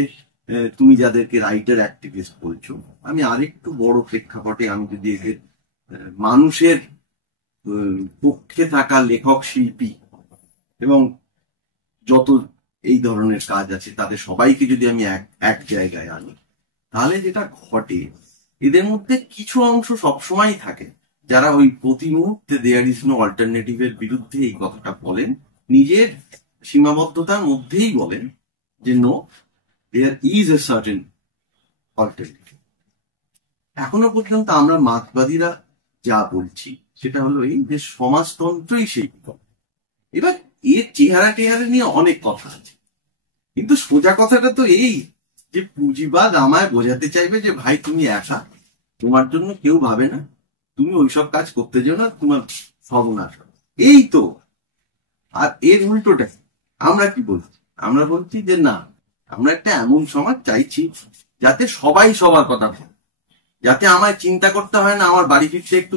তুমি যাদেরকে রাইটার অ্যাক্টিভিস্ট বলছো, আমি আরেকটু বড় প্রেক্ষাপটে আমি যদি এদের মানুষের পক্ষে থাকা লেখক শিল্পী এবং যত এই ধরনের কাজ আছে তাদের সবাইকে যদি আমি এক জায়গায় আনি, তাহলে যেটা ঘটে, এদের মধ্যে কিছু অংশ সবসময় থাকে যারা ওই প্রতি মুহূর্তে দেয়ার ইজ নো অল্টারনেটিভ এর বিরুদ্ধে এই কথাটা বলেন, নিজের সীমাবদ্ধতার মধ্যেই বলেন যে no, there is a certain alternative. এখনো পর্যন্ত আমরা মার্ক্সবাদীরা যা বলছি সেটা হলো এই যে সমাজতন্ত্রই সেই বিকল্প। এবার এর চেহারা টেহারা নিয়ে অনেক কথা আছে, কিন্তু সোজা কথাটা তো এই যে পুঁজিবাদ আমায় বোঝাতে চাইবে যে ভাই তুমি একা, তোমার জন্য কেউ ভাবে না, তুমি ওইসব কাজ করতে যাও না, তোমার সর্বনাশ। এই তো। আর এর উল্টোটা আমরা কি বলছি? আমরা বলছি যে না, আমরা একটা এমন সমাজ চাইছি যাতে সবাই সবার কথা বলে, যাতে আমায় চিন্তা করতে হয় না আমার বাড়ি ফিরতে একটু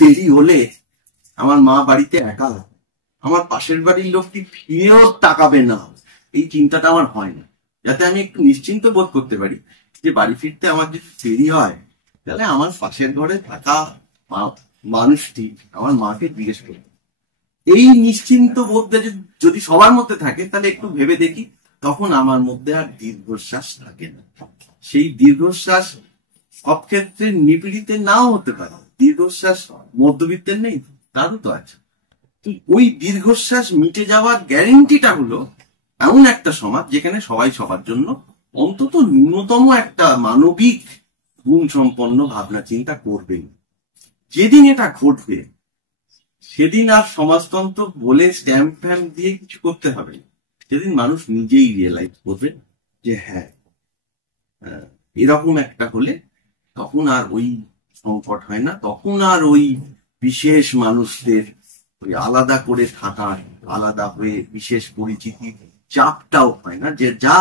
দেরি হলে আমার মা বাড়িতে একা, আমার পাশের বাড়ির লোকটি ফিরেও তাকাবে না, এই চিন্তাটা আমার হয় না। যাতে আমি একটু নিশ্চিন্ত বোধ করতে পারি যে বাড়ি ফিরতে আমার যদি দেরি হয়, তাহলে আমার পাশের ঘরে থাকা মানুষটি আমার মাকে জিজ্ঞেস করবে। এই নিশ্চিন্ত বোধটা যদি সবার মধ্যে থাকে, তাহলে একটু ভেবে দেখি, তখন আমার মধ্যে আর দীর্ঘশ্বাস থাকে না। সেই দীর্ঘশ্বাস সব ক্ষেত্রে নিপীড়িতের নাও হতে পারে, দীর্ঘশ্বাস মধ্যবিত্তের নেই, তারও তো আছে। ওই দীর্ঘশ্বাস মিটে যাওয়ার গ্যারেন্টিটা হলো এমন একটা সমাজ যেখানে সবাই সবার জন্য অন্তত ন্যূনতম একটা মানবিক গুণ সম্পন্ন ভাবনা চিন্তা করবেন। যেদিন এটা ঘটবে, সেদিন আর সমাজতন্ত্র বলে স্ট্যাম্প ফ্যাম্প দিয়ে কিছু করতে হবে, সেদিন মানুষ নিজেই রিয়েলাইজ করবে যে হ্যাঁ, এরকম একটা হলে তখন আর ওই সংকট হয় না, তখন আর ওই বিশেষ মানুষদের ওই আলাদা করে থাকার, আলাদা হয়ে বিশেষ পরিচিতির চাপটাও হয় না, যে যা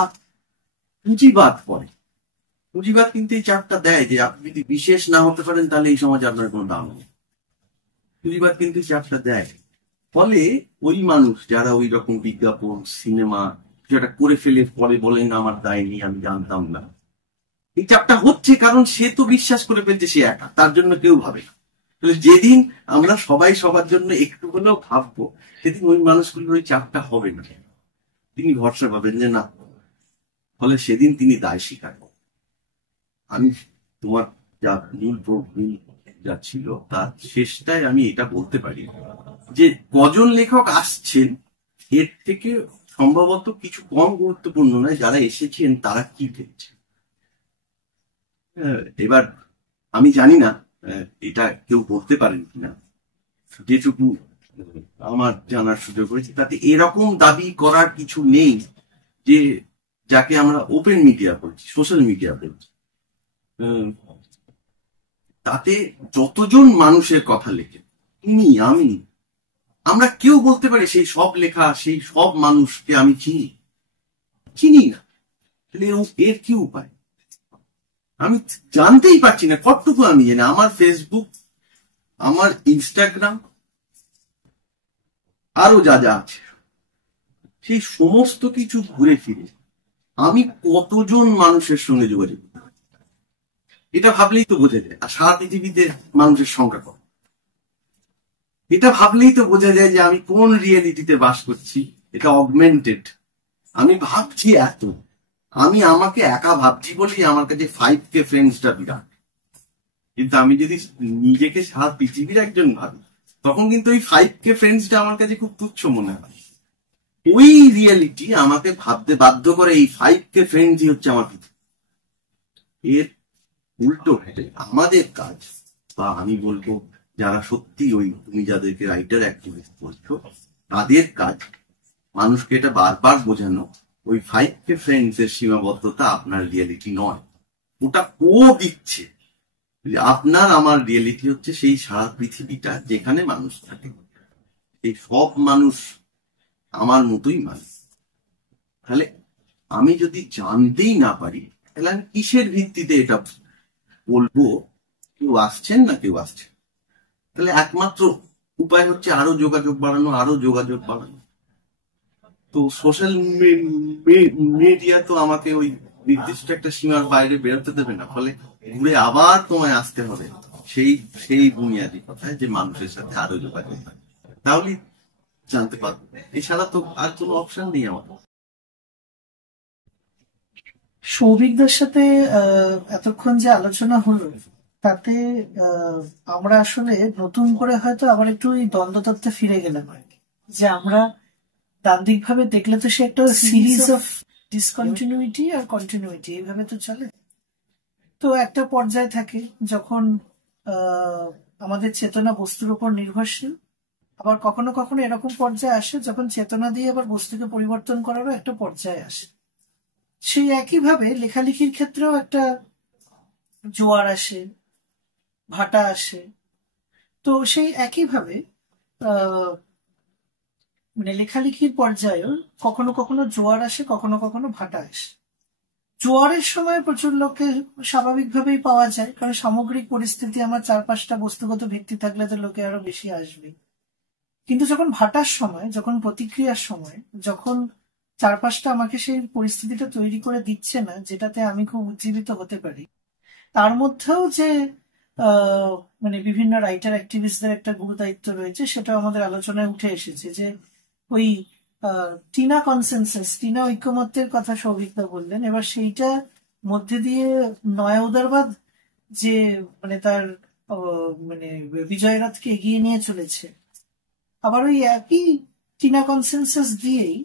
পুঁজিবাদ করে। পুঁজিবাদ কিন্তু এই চাপটা দেয় যে আপনি যদি বিশেষ না হতে পারেন তাহলে এই সমাজে আপনার কোনো দাম নেই। পুঁজিবাদ কিন্তু চাপটা দেয়। ফলে ওই মানুষ যারা ওই রকম বিজ্ঞাপন, সিনেমা যেটা করে ফেলে পরে বলেন আমার দায় নেই, আমি জানতাম না, এই চাপটা হচ্ছে কারণ সে তো বিশ্বাস করে ফেলছে সে একা, তার জন্য কেউ ভাবে না। যেদিন আমরা সবাই সবার জন্য একটু হলেও ভাববো, সেদিন ওই মানুষগুলোর ওই চাপটা হবে না, তিনি ভরসা পাবেন যে না। ফলে সেদিন তিনি দায় স্বীকার করবেন। আমি তোমার যা যা ছিল তার শেষটায় আমি এটা বলতে পারি যে কজন লেখক আসছেন, এর থেকে সম্ভবত কিছু কম গুরুত্বপূর্ণ নয় যারা এসেছেন তারা কি দেখছে। এবার আমি জানি না এটা কেউ বলতে পারেন কিনা, যেটুকু আমার জানার সুযোগ হয়েছে তাতে এরকম দাবি করার কিছু নেই যে যাকে আমরা ওপেন মিডিয়া বলছি, সোশ্যাল মিডিয়া বলছি, তাতে যতজন মানুষের কথা লেখে, তুমি আমি, আমরা কেউ বলতে পারি সেই সব লেখা সেই সব মানুষকে আমি চিনি না। এর কি উপায়? আমি জানতেই পারছি না কতটুকু আমি জানি। আমার ফেসবুক, আমার ইনস্টাগ্রাম, আরো যা যা আছে, সেই সমস্ত কিছু ঘুরে ফিরে আমি কতজন মানুষের সঙ্গে যোগাযোগ করতে পারি এটা ভাবলেই তো বোঝা যায়। আর সারা পৃথিবীতে মানুষের সংখ্যা কম, এটা ভাবলেই তো বোঝা যায় যে আমি কোন রিয়েলিটিতে বাস করছি। এটা অগমেন্টেড। আমি ভাবছি এত, আমি আমাকে একা ভাবছি বলেই আমার কাছে 5K ফ্রেন্ডসটা বিরাট। কিন্তু আমি যদি নিজেকে সারা পৃথিবীর একজন ভাবি, তখন কিন্তু ওই 5K ফ্রেন্ডসটা আমার কাছে খুব তুচ্ছ মনে হয়। ওই রিয়েলিটি আমাকে ভাবতে বাধ্য করে এই 5K ফ্রেন্ডসই হচ্ছে আমার পৃথিবী। এর উল্টো আমাদের কাজ, বা আমি বলবো যারা সত্যি ওই তুমি যাদেরকে রাইটার অ্যাক্টিভিস্ট বলছো, তাদের কাজ মানুষকে এটা বারবার বোঝানো ওই 5K ফ্রেন্ডস এর সীমাবদ্ধতা আপনার রিয়েলিটি নয়, ওটা ও দিচ্ছে। আপনার আমার রিয়েলিটি হচ্ছে সেই সারা পৃথিবীটা যেখানে মানুষ থাকে, এই সব মানুষ আমার মতোই মানুষ। তাহলে আমি যদি জানতেই না পারি, তাহলে আমি কিসের ভিত্তিতে এটা বলবো কেউ আসছেন না কেউ আসছেন? তাহলে একমাত্র উপায় হচ্ছে আরো যোগাযোগ বাড়ানো, আরো যোগাযোগ বাড়ানো। তো সোশ্যাল মিডিয়া তো আমাকে ওই নির্দিষ্ট একটা সীমার বাইরে বেরোতে দেবে না, ফলে ঘুরে আবার তোমায় আসতে হবে সেই সেই বুনিয়াদি কথায় যে মানুষের সাথে আরো যোগাযোগ হয়, তাহলে জানতে পারবো। এছাড়া তো আর কোনো অপশন নেই আমার। সৌভিকদের সাথে এতক্ষণ যে আলোচনা হলো তাতে আমরা আসলে নতুন করে হয়তো আবার একটু এই দ্বন্দ্বতত্ত্বে ফিরে গেলাম আর কি, যে আমরা তান্ত্রিক ভাবে দেখলে তো সে একটা সিরিজ অফ ডিসকন্টিনিউটি আর কন্টিনিউটি এইভাবে তো চলে। তো একটা পর্যায়ে থাকে যখন আমাদের চেতনা বস্তুর উপর নির্ভরশীল, আবার কখনো কখনো এরকম পর্যায়ে আসে যখন চেতনা দিয়ে আবার বস্তুকে পরিবর্তন করারও একটা পর্যায়ে আসে। সেই একইভাবে লেখালেখির ক্ষেত্রেও একটা জোয়ার আসে, ভাটা আসে। তো সেই একইভাবে মানে লেখালেখির পর্যায়েও কখনো কখনো জোয়ার আসে, কখনো কখনো ভাটা আসে। জোয়ারের সময় প্রচুর লোককে স্বাভাবিকভাবেই পাওয়া যায়, কারণ সামগ্রিক পরিস্থিতি আমার চারপাশটা বস্তুগত ভিত্তি থাকলে তো লোকে আরো বেশি আসবে। কিন্তু যখন ভাটার সময়, যখন প্রতিক্রিয়ার সময়, যখন চারপাশটা আমাকে সেই পরিস্থিতিটা তৈরি করে দিচ্ছে না যেটাতে আমি খুব উজ্জীবিত হতে পারি, তার মধ্যেও যে মানে বিভিন্ন রাইটার অ্যাক্টিভিস্টদের একটা গুরুদায়িত্ব রয়েছে, সেটা আমাদের আলোচনায় উঠে এসেছে। যে ওই টিনা কনসেনসাস, টিনা ঐক্যমত্যের কথা সৌভিকদা বললেন, এবার সেইটা মধ্যে দিয়ে নয়া উদারবাদ যে মানে তার মানে বিজয়রাথকে এগিয়ে নিয়ে চলেছে, আবার ওই একই টিনা কনসেনসাস দিয়েই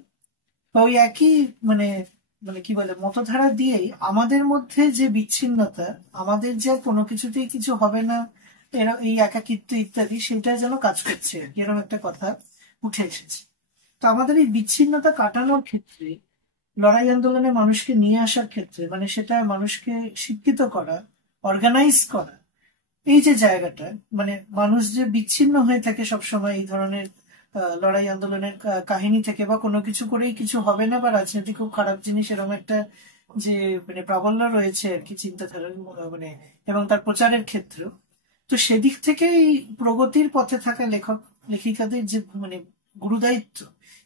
বা ওই একই মানে মানে কি বলে মতধারা দিয়েই আমাদের মধ্যে যে বিচ্ছিন্নতা, আমাদের যে কোনো কিছুতেই কিছু হবে না, এরা এই একাকিত্ব ইত্যাদি, সেটা যেন কাজ করছে, এরকম একটা কথা উঠে এসেছে। তো আমাদের এই বিচ্ছিন্নতা কাটানোর ক্ষেত্রে, লড়াই আন্দোলনে মানুষকে নিয়ে আসার ক্ষেত্রে, মানে সেটা মানুষকে শিক্ষিত করা, অর্গানাইজ করা, এই যে জায়গাটা, মানে মানুষ যে বিচ্ছিন্ন হয়ে থাকে সবসময় এই ধরনের লড়াই আন্দোলনের কাহিনী থেকে, বা কোনো কিছু করেই কিছু হবে না, বা রাজনীতি খুব খারাপ জিনিস, এরকম একটা যে মানে প্রাবল্য রয়েছে আর কি চিন্তাধারার, মানে এবং তার প্রচারের ক্ষেত্রেও। তো সেদিক থেকে এই প্রগতির পথে থাকা লেখক লেখিকাদের যে মানে গুরুদায়িত্ব,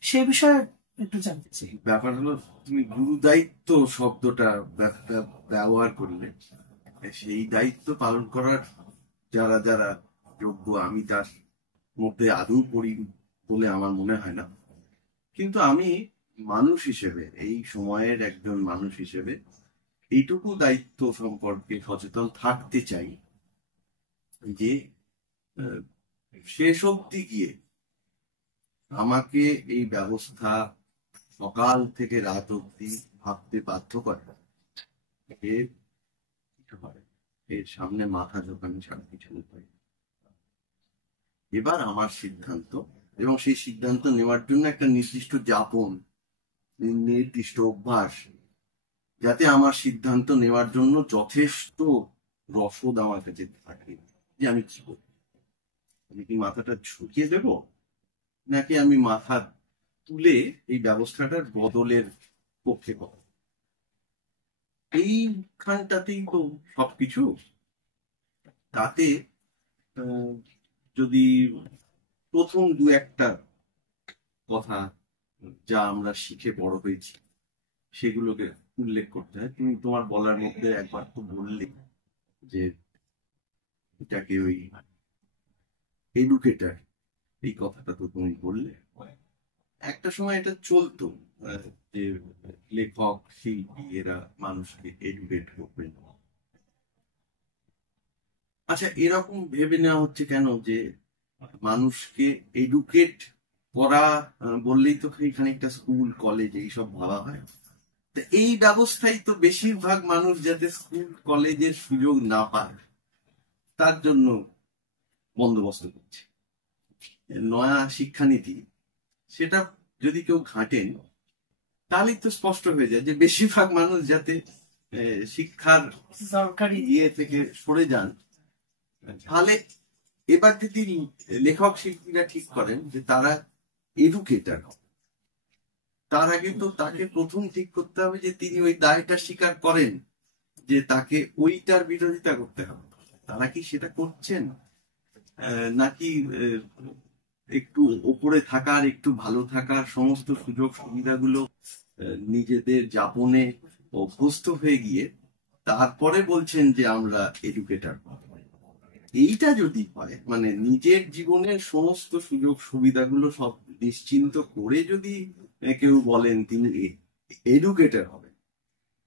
সে বিষয়ে একটু জানতে চাই। ব্যাপার হলো, তুমি গুরুদায়িত্ব শব্দটা ব্যবহার করলে, সেই দায়িত্ব পালন করার যারা যারা যোগ্য, আমি তার মধ্যে আদৌ পড়ি বলে আমার মনে হয় না। কিন্তু আমি মানুষ হিসেবে, এই সময়ের একজন মানুষ হিসেবে এইটুকু দায়িত্ব সম্পর্কে সচেতন থাকতে চাই যে শেষ অবধি গিয়ে আমাকে এই ব্যবস্থা সকাল থেকে রাত অব্দি ভাবতে বাধ্য করে, এর কিছু হয়, এর সামনে মাথা ঝোঁকানো ছাড়া কিছু উপায় নেই। এবার আমার সিদ্ধান্ত, এবং সেই সিদ্ধান্ত নেওয়ার জন্য একটা নির্দিষ্ট যাপন, নির্দিষ্ট অভ্যাস, যাতে আমার সিদ্ধান্ত নেওয়ার জন্য যথেষ্ট রসদ আমার কাছে থাকে, যে আমি কি করব। আমি কি মাথাটা ঝুঁকিয়ে দেব, নাকি আমি মাথা তুলে এই ব্যবস্থাটার বদলের পক্ষে করব। এইখানটাতেই তো সবকিছু। তাতে আহ, যদি প্রথম দু একটা কথা যা আমরা শিখে বড় হয়েছি সেগুলোকে উল্লেখ করতে হয়। তুমি তোমার বলার মধ্যে একবার তো বললে যে এটাকে ওই এডুকেটার, এই কথাটা তো তুমি বললে। একটা সময় এটা চলতো, যে লেখক শিল্পী এরা মানুষকে এডুকেট করবেন। আচ্ছা, এরকম ভেবে নেওয়া হচ্ছে কেন যে মানুষকে এডুকেট করা বললেই তো খানিকটা স্কুল কলেজ এইসব ভাবা হয়। তো এই ব্যবস্থাই তো বেশিরভাগ মানুষ যাতে স্কুল কলেজের সুযোগ না পায় তার জন্য বন্দোবস্ত করছে। নয়া শিক্ষানীতি, সেটা যদি কেউ ঘাঁটেন তাহলেই তো স্পষ্ট হয়ে যায় যে বেশিরভাগ মানুষ যাতে শিক্ষার সরকারি ইয়ে থেকে সরে যান। তাহলে এবার যদি লেখক শিল্পীরা ঠিক করেন যে তারা এডুকেটার, তার আগে তো তাকে প্রথম ঠিক করতে হবে যে তিনি ওই দায়টা স্বীকার করেন যে তাকে ওইটার বিরোধিতা করতে হবে। তারা কি সেটা করছেন, নাকি একটু ওপরে থাকার, একটু ভালো থাকার সমস্ত সুযোগ সুবিধাগুলো নিজেদের যাপনে অভ্যস্ত হয়ে গিয়ে তারপরে বলছেন যে আমরা এডুকেটার। এইটা যদি হয়, মানে নিজের জীবনের সমস্ত সুযোগ সুবিধাগুলো সব নিশ্চিন্ত করে যদি কেউ বলেন তিনি এডুকেটর হবে,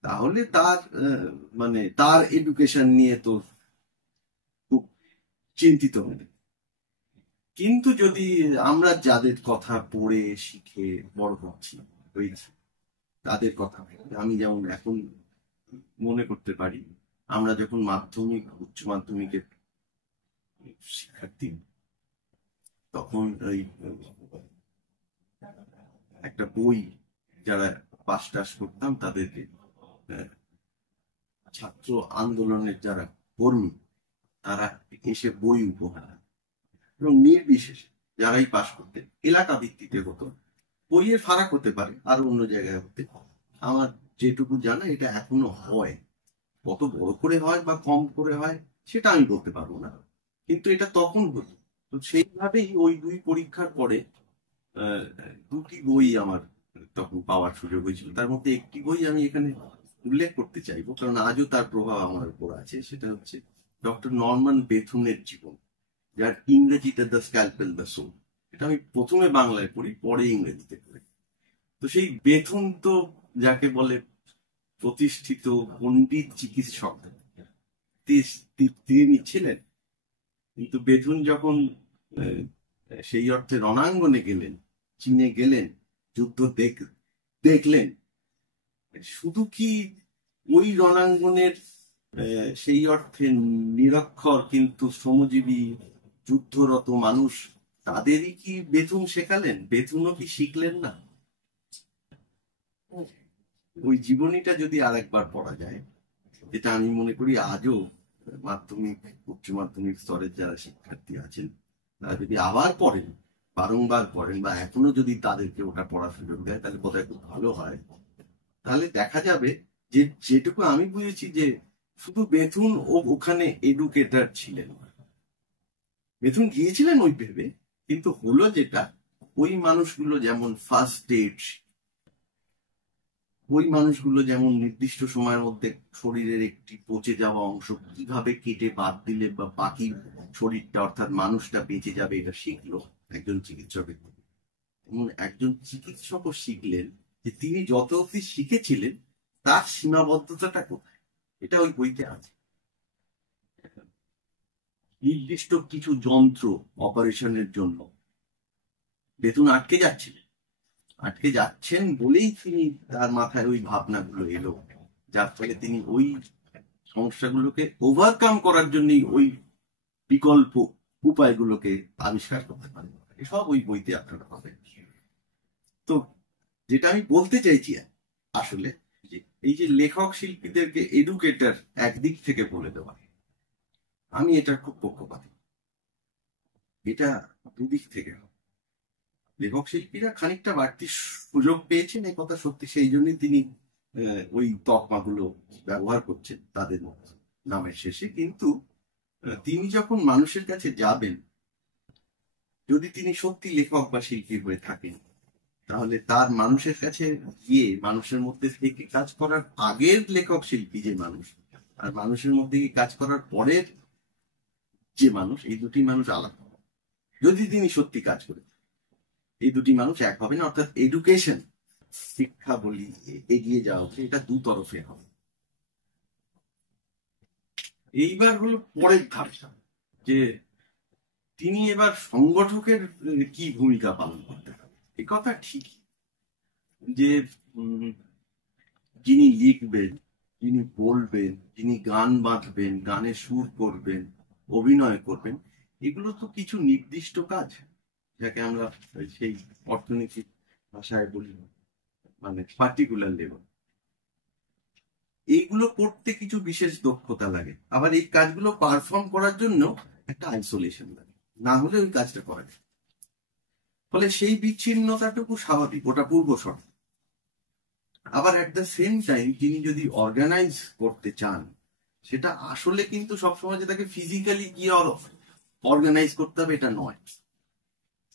তাহলে তার মানে তার এডুকেশন নিয়ে তো খুব চিন্তিত হবে। কিন্তু যদি আমরা যাদের কথা পড়ে শিখে বড় হচ্ছি হয়েছি তাদের কথা, আমি যেমন এখন মনে করতে পারি, আমরা যখন মাধ্যমিক উচ্চ মাধ্যমিকের শিক্ষার্থী, তখন ওই একটা বই, যারা পাস টাস করতাম তাদেরকে ছাত্র আন্দোলনের যারা কর্মী তারা এসে বই উপহার, এবং নির্বিশেষে যারাই পাশ করতেন, এলাকা ভিত্তিতে হতো। বইয়ের ফারাক হতে পারে, আর অন্য জায়গায় হতে, আমার যেটুকু জানা এটা এখনো হয়। কত বড় করে হয় বা কম করে হয় সেটা আমি বলতে পারবো না, কিন্তু এটা তখন হতো। তো সেইভাবেই ওই দুই পরীক্ষার পরে দুটি বই আমার তখন পাওয়ার সুযোগ হয়েছিল। তার মধ্যে একটি বই আমি এখানে উল্লেখ করতে চাইবো, কারণ আজও তার প্রভাব আমার উপর আছে। সেটা হচ্ছে ডক্টর নরম্যান বেথুনের জীবন, যার ইংরেজিতে দ্য স্ক্যালপেল দ্য সোল। এটা আমি প্রথমে বাংলায় পড়ি, পরে ইংরেজিতে পড়ি। তো সেই বেথুন তো যাকে বলে প্রতিষ্ঠিত পণ্ডিত চিকিৎসক, তিনি ছিলেন। কিন্তু বেথুন যখন সেই অর্থে রণাঙ্গনে গেলেন, চীনে গেলেন, যুদ্ধ দেখলেন, শুধু কি ওই রণাঙ্গনের সেই অর্থে নিরক্ষর কিন্তু শ্রমজীবী যুদ্ধরত মানুষ তাদেরই কি বেথুন শেখালেন? বেথুনও কি শিখলেন না? ওই জীবনীটা যদি আরেকবার পড়া যায়, যেটা আমি মনে করি আজও মাধ্যমিক উচ্চ মাধ্যমিক স্তরের যারা শিক্ষার্থী আছেন তারা যদি আবার পড়েন, বারংবার পড়েন, বা এখনো যদি তাদেরকে ওটা পড়ার সুযোগ দেয়, তাহলে বোধহয় খুব ভালো হয়। তাহলে দেখা যাবে যে যেটুকু আমি বুঝেছি যে শুধু বেথুন ও ওখানে এডুকেটর ছিলেন। বেথুন গিয়েছিলেন ওই ভেবে, কিন্তু হলো যেটা, ওই মানুষগুলো যেমন ফার্স্ট এড, ওই মানুষগুলো যেমন নির্দিষ্ট সময়ের মধ্যে শরীরের একটি পচে যাওয়া অংশ কিভাবে কেটে বাদ দিলে বা বাকি শরীরটা অর্থাৎ মানুষটা বেঁচে যাবে, এটা শিখলো একজন চিকিৎসকের থেকে। এবং একজন চিকিৎসকও শিখলেন যে তিনি যত অব্দি শিখেছিলেন তার সীমাবদ্ধতাটা কোথায়, এটা ওই বইতে আছে। নির্দিষ্ট কিছু যন্ত্র অপারেশনের জন্য বেতন আটকে যাচ্ছিলেন, আটকে যাচ্ছেন বলেই তিনি তার মাথায় ওই ভাবনাগুলো এলো, যার ফলে তিনি ওই সমস্যাগুলোকে ওভারকাম করার জন্য ওই বিকল্প উপায়গুলোকে আবিষ্কার করতে পারেন। এসব ওই বইতে আপনারা পাবেন। তো যেটা আমি বলতে চাইছি আসলে, যে এই যে লেখক শিল্পীদেরকে এডুকেটর একদিক থেকে বলে দেওয়া, আমি এটা খুব পক্ষপাতী। এটা দুদিক থেকে। লেখক শিল্পীরা খানিকটা বাড়তি সুযোগ পেয়েছেন, এই কথা সত্যি, সেই জন্যই তিনি ওই তকমাগুলো ব্যবহার করছেন তাদের নামের শেষে। কিন্তু তিনি যখন মানুষের কাছে যাবেন, যদি তিনি সত্যি লেখক বা শিল্পী হয়ে থাকেন, তাহলে তার মানুষের কাছে গিয়ে মানুষের মধ্যে থেকে কাজ করার আগের লেখক শিল্পী যে মানুষ, আর মানুষের মধ্যে গিয়ে কাজ করার পরের যে মানুষ, এই দুটি মানুষ আলাদা। যদি তিনি সত্যি কাজ করেন, এই দুটি মানুষ এক হবে না। অর্থাৎ এডুকেশন, শিক্ষা বলি, এগিয়ে যাওয়া হচ্ছে, এটা দু তরফে হবে। এইবার হলো পরের ধাপটা, যে তিনি এবার সংগঠকের কি ভূমিকা পালন করতে হবে। এই কথা ঠিকই যে যিনি লিখবেন, যিনি বলবেন, যিনি গান বাঁধবেন, গানে সুর করবেন, অভিনয় করবেন, এগুলো তো কিছু নির্দিষ্ট কাজ, যাকে আমরা সেই অর্থনীতির ভাষায় বলি মানে পার্টিকুলার লেভেল। এইগুলো করতে কিছু বিশেষ দক্ষতা লাগে, আবার এই কাজগুলো পারফর্ম করার জন্য একটা আইসোলেশন লাগে, না হলে ওই কাজটা করা যায়। ফলে সেই বিচ্ছিন্নতাটুকু স্বাভাবিক, ওটা পূর্ব শর্ত। আবার এট দ্য সেম টাইম তিনি যদি অর্গানাইজ করতে চান, সেটা আসলে কিন্তু সবসময় যে তাকে ফিজিক্যালি গিয়ে অর্গানাইজ করতে হবে এটা নয়।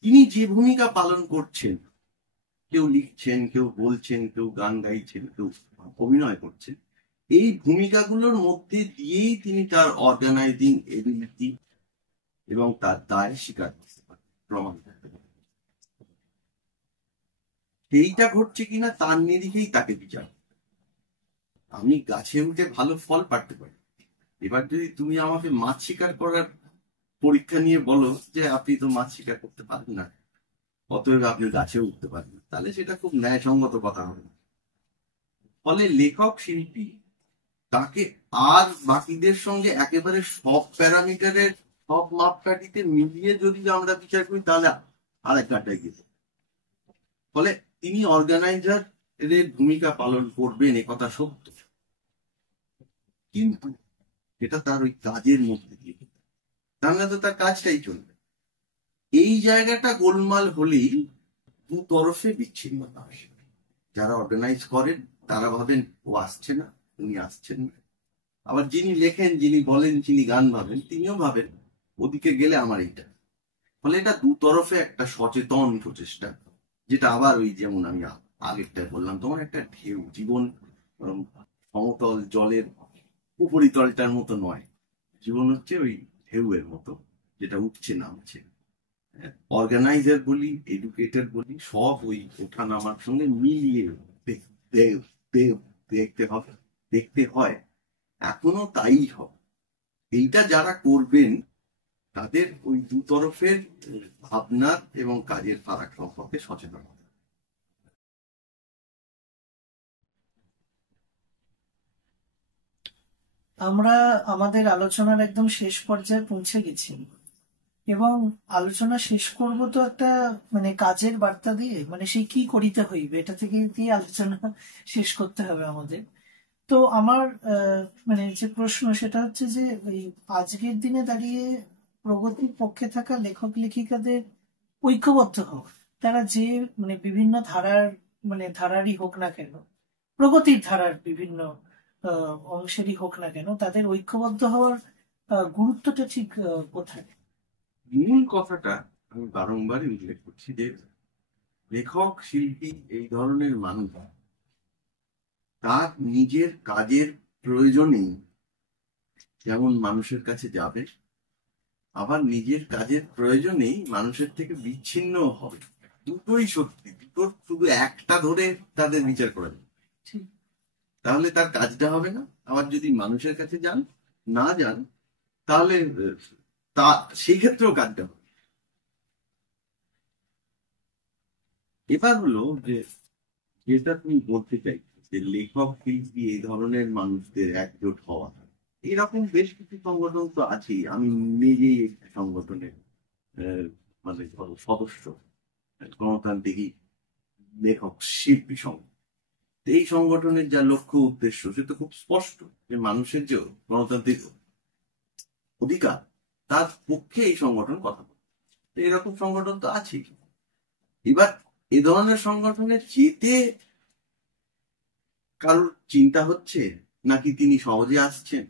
তিনি যে ভূমিকা পালন করছেন, কেউ লিখছেন, কেউ বলছেন, কেউ গান গাইছেন, কেউ অভিনয় করছেন, এই ভূমিকাগুলোর মধ্যে দিয়েই তিনি তার অর্গানাইজিং এবিলিটি এবং তার দায় স্বীকার করতে পারেন, প্রমাণ করতে পারেন। এইটা ঘটছে কিনা তার নিরিখেই তাকে বিচার। আমি গাছে উঠে ভালো ফল পাড়তে পারি, এবার যদি তুমি আমাকে মাছ শিকার করার পরীক্ষা নিয়ে বলো যে আপনি তো মাছ শিকার করতে পারেন না, অতএব আপনি গাছে উঠতে পারেন, তাহলে সেটা খুব ন্যায়সঙ্গত কথা হবে। ফলে লেখক শিল্পী তাকে আর বাকিদের সঙ্গে একেবারে সব প্যারামিটারের সব মাপকাঠিতে মিলিয়ে যদি আমরা বিচার করি, তাহলে আর এক কাটায় গেছে। ফলে তিনি অর্গানাইজার এর ভূমিকা পালন করবেন, একথা সত্য, কিন্তু এটা তার ওই কাজের মধ্যে দিয়ে, তাহলে তো তার কাজটাই চলবে। এই জায়গাটা গোলমাল হলেই দু তরফে বিচ্ছিন্নতা আসে। যারা অর্গানাইজ করেন তারা ভাবেন ও আসছে না, উনি আসছেন না। আবার যিনি লেখেন, যিনি বলেন, যিনি গান ভাবেন, তিনিও ভাবেন ওদিকে গেলে আমার এইটা। ফলে এটা দু তরফে একটা সচেতন প্রচেষ্টা, যেটা আবার ওই যেমন আমি আগেরটা বললাম, তোমার একটা ঢেউ, জীবন সমতল জলের উপরিতলটার মতো নয়, জীবন হচ্ছে ওই ঢেউয়ের মতো, যেটা উঠছে নামছে। অর্গানাইজার বলি, এডুকেটর বলি, সব ওই ওঠা নামার সঙ্গে মিলিয়ে দেখতে হবে, দেখতে হয়, এখনো তাই হবে। এইটা যারা করবেন তাদের ওই দু তরফের ভাবনার এবং কাজের ফারাক সম্পর্কে সচেতন হবে। আমরা আমাদের আলোচনার একদম শেষ পর্যায়ে পৌঁছে গেছি, এবং আলোচনা শেষ করব তো একটা মানে কাজের বার্তা দিয়ে, মানে সেই কি করিতে হইবে এটা থেকে দিয়ে আলোচনা শেষ করতে হবে আমাদের। তো আমার মানে যে প্রশ্ন সেটা হচ্ছে যে ওই আজকের দিনে দাঁড়িয়ে প্রগতির পক্ষে থাকা লেখক লেখিকাদের ঐক্যবদ্ধ হোক, তারা যে মানে বিভিন্ন ধারার মানে ধারারই হোক না কেন, প্রগতির ধারার বিভিন্ন অংশেরই হোক না কেন, তাদের ঐক্যবদ্ধ হওয়ার গুরুত্বটা ঠিক কোথায়? মূল কথাটা আমি বারংবারই উল্লেখ করছি যে লেখক শিল্পী এই ধরনের মানুষ তার নিজের কাজের প্রয়োজনেই যেমন মানুষের কাছে যাবে, আবার নিজের কাজের প্রয়োজনেই মানুষের থেকে বিচ্ছিন্ন হবে। দুটোই সত্যি, দুটোর শুধু একটা ধরে তাদের বিচার করা যাবে, তাহলে তার কাজটা হবে না। আবার যদি মানুষের কাছে যান, না যান, তাহলে তা সেই ক্ষেত্রেও কাজটা হবে। এবার হলো যে যেটা তুমি বলতে চাইছো যে লেখক শিল্পী এই ধরনের মানুষদের একজোট হওয়া, এরকম বেশ কিছু সংগঠন তো আছেই। আমি নিজেই একটি সংগঠনের আহ, মানে ধরো সদস্য, গণতান্ত্রিক লেখক শিল্পী সংঘ। তো এই সংগঠনের যা লক্ষ্য উদ্দেশ্য সে তো খুব স্পষ্ট, যে মানুষের যে গণতান্ত্রিক অধিকার তার পক্ষে এই সংগঠন কথা বলে। তো এরকম সংগঠন তো আছেই। এবার এ ধরনের সংগঠনে যেতে কারোর চিন্তা হচ্ছে নাকি তিনি সহজে আসছেন,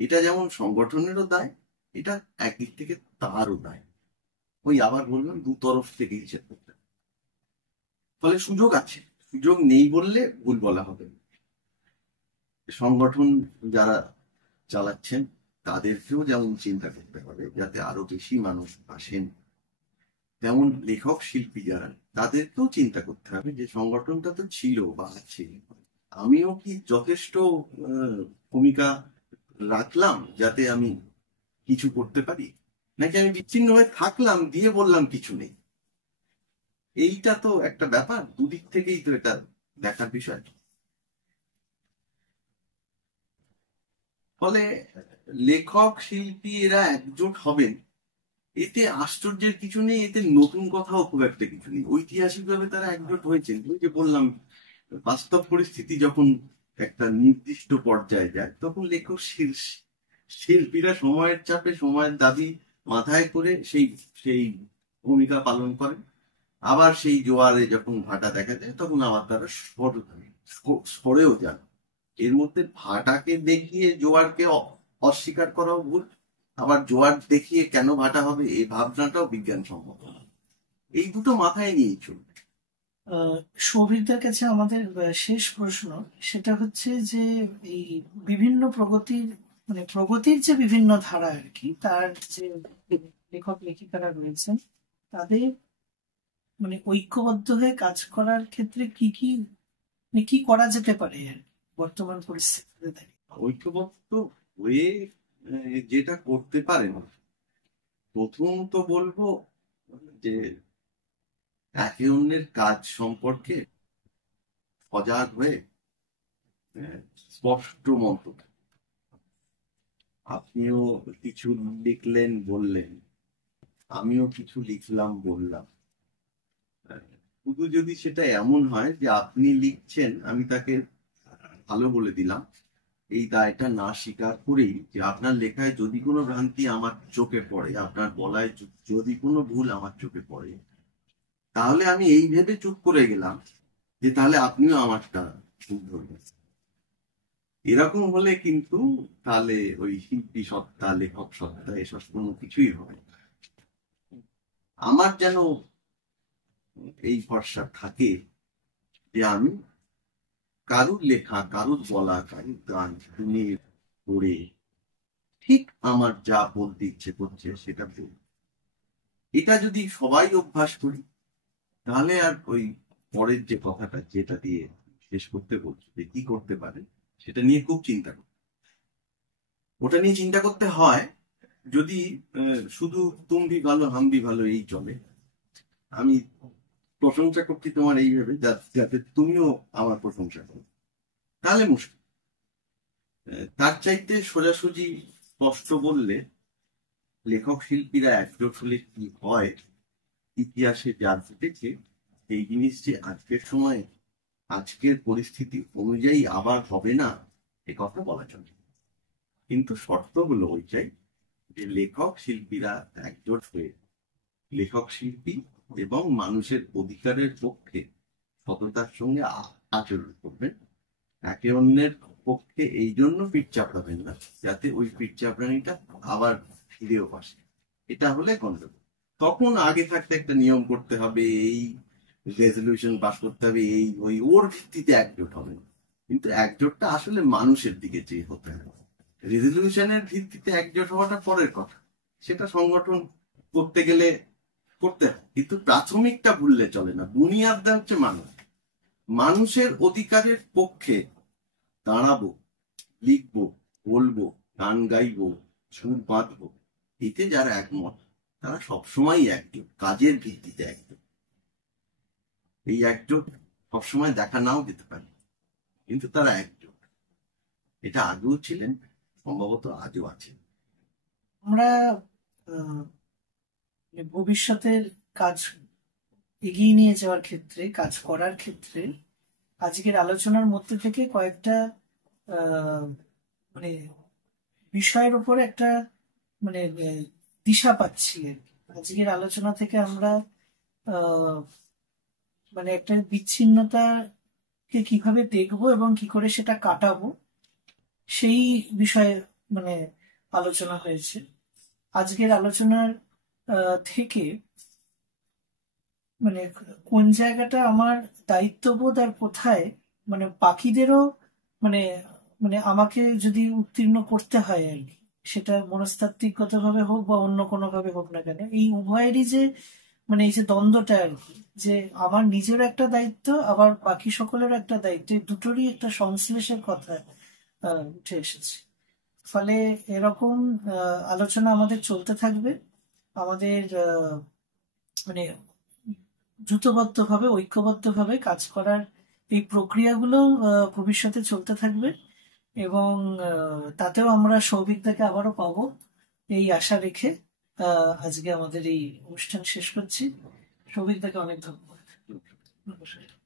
এটা যেমন সংগঠনেরও দায়, এটা একদিক থেকে তারও দায়। ওই আবার বললাম, দু তরফ থেকে হিসেব করতে হবে। ফলে সুযোগ আছে, সুযোগ নেই বললে ভুল বলা হবে। সংগঠন যারা চালাচ্ছেন তাদেরকেও যেমন চিন্তা করতে হবে যাতে আরো বেশি মানুষ আসেন, তেমন লেখক শিল্পী যারা তাদেরকেও চিন্তা করতে হবে যে সংগঠনটা তো ছিল বা আছে, আমিও কি যথেষ্ট আহ, ভূমিকা রাখলাম যাতে আমি কিছু করতে পারি, নাকি আমি বিচ্ছিন্ন হয়ে থাকলাম দিয়ে বললাম কিছু নেই। এইটা তো একটা ব্যাপার, দুদিক থেকেই তো এটা দেখার বিষয়। ফলে লেখক শিল্পী এরা একজোট হবেন, এতে আশ্চর্যের কিছু নেই, এতে নতুন কথাও খুব একটা কিছু নেই। ঐতিহাসিকভাবে তারা একজোট হয়েছেন, ওই যে বললাম, বাস্তব পরিস্থিতি যখন একটা নির্দিষ্ট পর্যায়ে যায় তখন লেখক শিল্পীরা সময়ের চাপে, সময়ের দাবি মাথায় করে সেই সেই ভূমিকা পালন করেন। আবার সেই জোয়ারে যখন ভাটা দেখা যায় তখন আবার তারা সরেও যান। এর মধ্যে ভাটাকে দেখিয়ে জোয়ারকে অস্বীকার করাও ভুল, আবার জোয়ার দেখিয়ে কেন ভাটা হবে এই ভাবনাটাও বিজ্ঞানসম্মত না। এই দুটো মাথায় নিয়েই চলবে। সৌভিকদের কাছে আমাদের শেষ প্রশ্ন, সেটা হচ্ছে যে এই বিভিন্ন প্রগতির মানে প্রগতির যে বিভিন্ন ধারা আর কি, তার যে লেখক লেখিকারা রয়েছেন তাদের মানে ঐক্যবদ্ধ হয়ে কাজ করার ক্ষেত্রে কি কি মানে কি করা যেতে পারে আর কি বর্তমান পরিস্থিতিতে দাঁড়িয়ে? ঐক্যবদ্ধ হয়ে যেটা করতে পারেন, প্রথম তো বলবো যে একে অন্যের কাজ সম্পর্কে সজাগ হয়ে স্পষ্ট মন্তব্য। আপনিও কিছু লিখলেন বললেন, আমিও কিছু লিখলাম বললাম। শুধু যদি সেটা এমন হয় যে আপনি লিখছেন আমি তাকে ভালো বলে দিলাম, এই দায়টা না স্বীকার করেই যে আপনার লেখায় যদি কোনো ভ্রান্তি আমার চোখে পড়ে, আপনার বলায় যদি কোনো ভুল আমার চোখে পড়ে, তাহলে আমি এই ভেবে চুপ করে গেলাম যে তাহলে আপনিও আমারটা ভুল ধরবেন। এরকম হলে কিন্তু তাহলে ওই শিল্পী সত্তা, লেখক সত্তা এসব কোনো কিছুই হবে না। আমার যেন এই ভরসা থাকে যে আমি কারুর লেখা, কারুর বলা, কারুর গান শুনে পড়ে ঠিক আমার যা বলতে ইচ্ছে করছে সেটা বলি। এটা যদি সবাই অভ্যাস করি তাহলে আর ওই পরের যে কথাটা যেটা দিয়ে শেষ করতে বলছো যে কি করতে পারে, সেটা নিয়ে খুব চিন্তা করি। ওটা নিয়ে চিন্তা করতে হয় যদি শুধু তুমি ভি ভালো হাম ভি ভালো এই চলে। আমি প্রশংসা করছি তোমার এই ভেবে যাতে তুমিও আমার প্রশংসা করো, তাহলে মুশকিল। তার চাইতে সোজাসুজি স্পষ্ট বললে লেখক শিল্পীরা একজোট হলে কি হয়, ইতিহাসে যা ঘটেছে এই জিনিস যে আজকের সময় আজকের পরিস্থিতি অনুযায়ী আবার হবে না এ কথা বলা চলে। কিন্তু শর্ত হলো ওইটাই যে লেখক শিল্পীরা একজোট হয়ে লেখক শিল্পী এবং মানুষের অধিকারের পক্ষে সততার সঙ্গে আচরণ করবেন, একে অন্যের পক্ষে এই জন্য পিঠ চাপড়াবেন না যাতে ওই পিঠ চাপড়ানিটা আবার ফিরেও আসে। এটা হলে গন্ডগোল। তখন আগে থাকতে একটা নিয়ম করতে হবে, এই রেজলিউশন পাস করতে হবে, এই ওই ওর ভিত্তিতে একজোট হবে। কিন্তু একজোটটা আসলে মানুষের দিকে চেয়ে হতে হবে। রেজলিউশনের ভিত্তিতে একজোট হওয়াটা পরের কথা, সেটা সংগঠন করতে গেলে করতে হয়, কিন্তু প্রাথমিকটা ভুললে চলে না। বুনিয়াদটা হচ্ছে মানুষ। মানুষের অধিকারের পক্ষে দাঁড়াবো, লিখবো, বলবো, গান গাইবো, সুর বাঁধবো, এতে যারা একমত তারা সবসময় একজোট, কাজের ভিত্তিতে একজোট। এই একজোট সবসময় দেখা নাও যেতে পারে, কিন্তু তারা একজোট। এটা আগেও ছিলেন, সম্ভবত আজও আছেন। আমরা আহ, ভবিষ্যতের কাজ এগিয়ে নিয়ে যাওয়ার ক্ষেত্রে, কাজ করার ক্ষেত্রে আজকের আলোচনার মধ্যে থেকে কয়েকটা আহ, মানে বিষয়ের উপরে একটা মানে দিশা পাচ্ছি আর কি। আজকের আলোচনা থেকে আমরা আহ, মানে একটা বিচ্ছিন্নতাকে কিভাবে দেখবো এবং কি করে সেটা কাটাবো সেই বিষয়ে মানে আলোচনা হয়েছে। আজকের আলোচনার থেকে মানে কোন জায়গাটা আমার দায়িত্ববোধ আর কোথায় মানে বাকিদেরও মানে মানে আমাকে যদি উত্তীর্ণ করতে হয় আর কি, সেটা মনস্তাত্ত্বিকগত ভাবে হোক বা অন্য কোনো ভাবে হোক না কেন, এই উভয়েরই যে মানে এই যে দ্বন্দ্বটা আর কি, যে আমার নিজের একটা দায়িত্ব আবার বাকি সকলের একটা দায়িত্ব, এই দুটোরই একটা সংশ্লেষের কথা উঠে এসেছে। ফলে এরকম আলোচনা আমাদের চলতে থাকবে। আমাদের মানে দ্রুতবদ্ধভাবে ঐক্যবদ্ধভাবে কাজ করার এই প্রক্রিয়াগুলো ভবিষ্যতে চলতে থাকবে এবং তাতেও আমরা সৌভিকদাকে আবারও পাবো এই আশা রেখে আজকে আমাদের এই অনুষ্ঠান শেষ করছি। সৌভিকদাকে অনেক ধন্যবাদ। নমস্কার।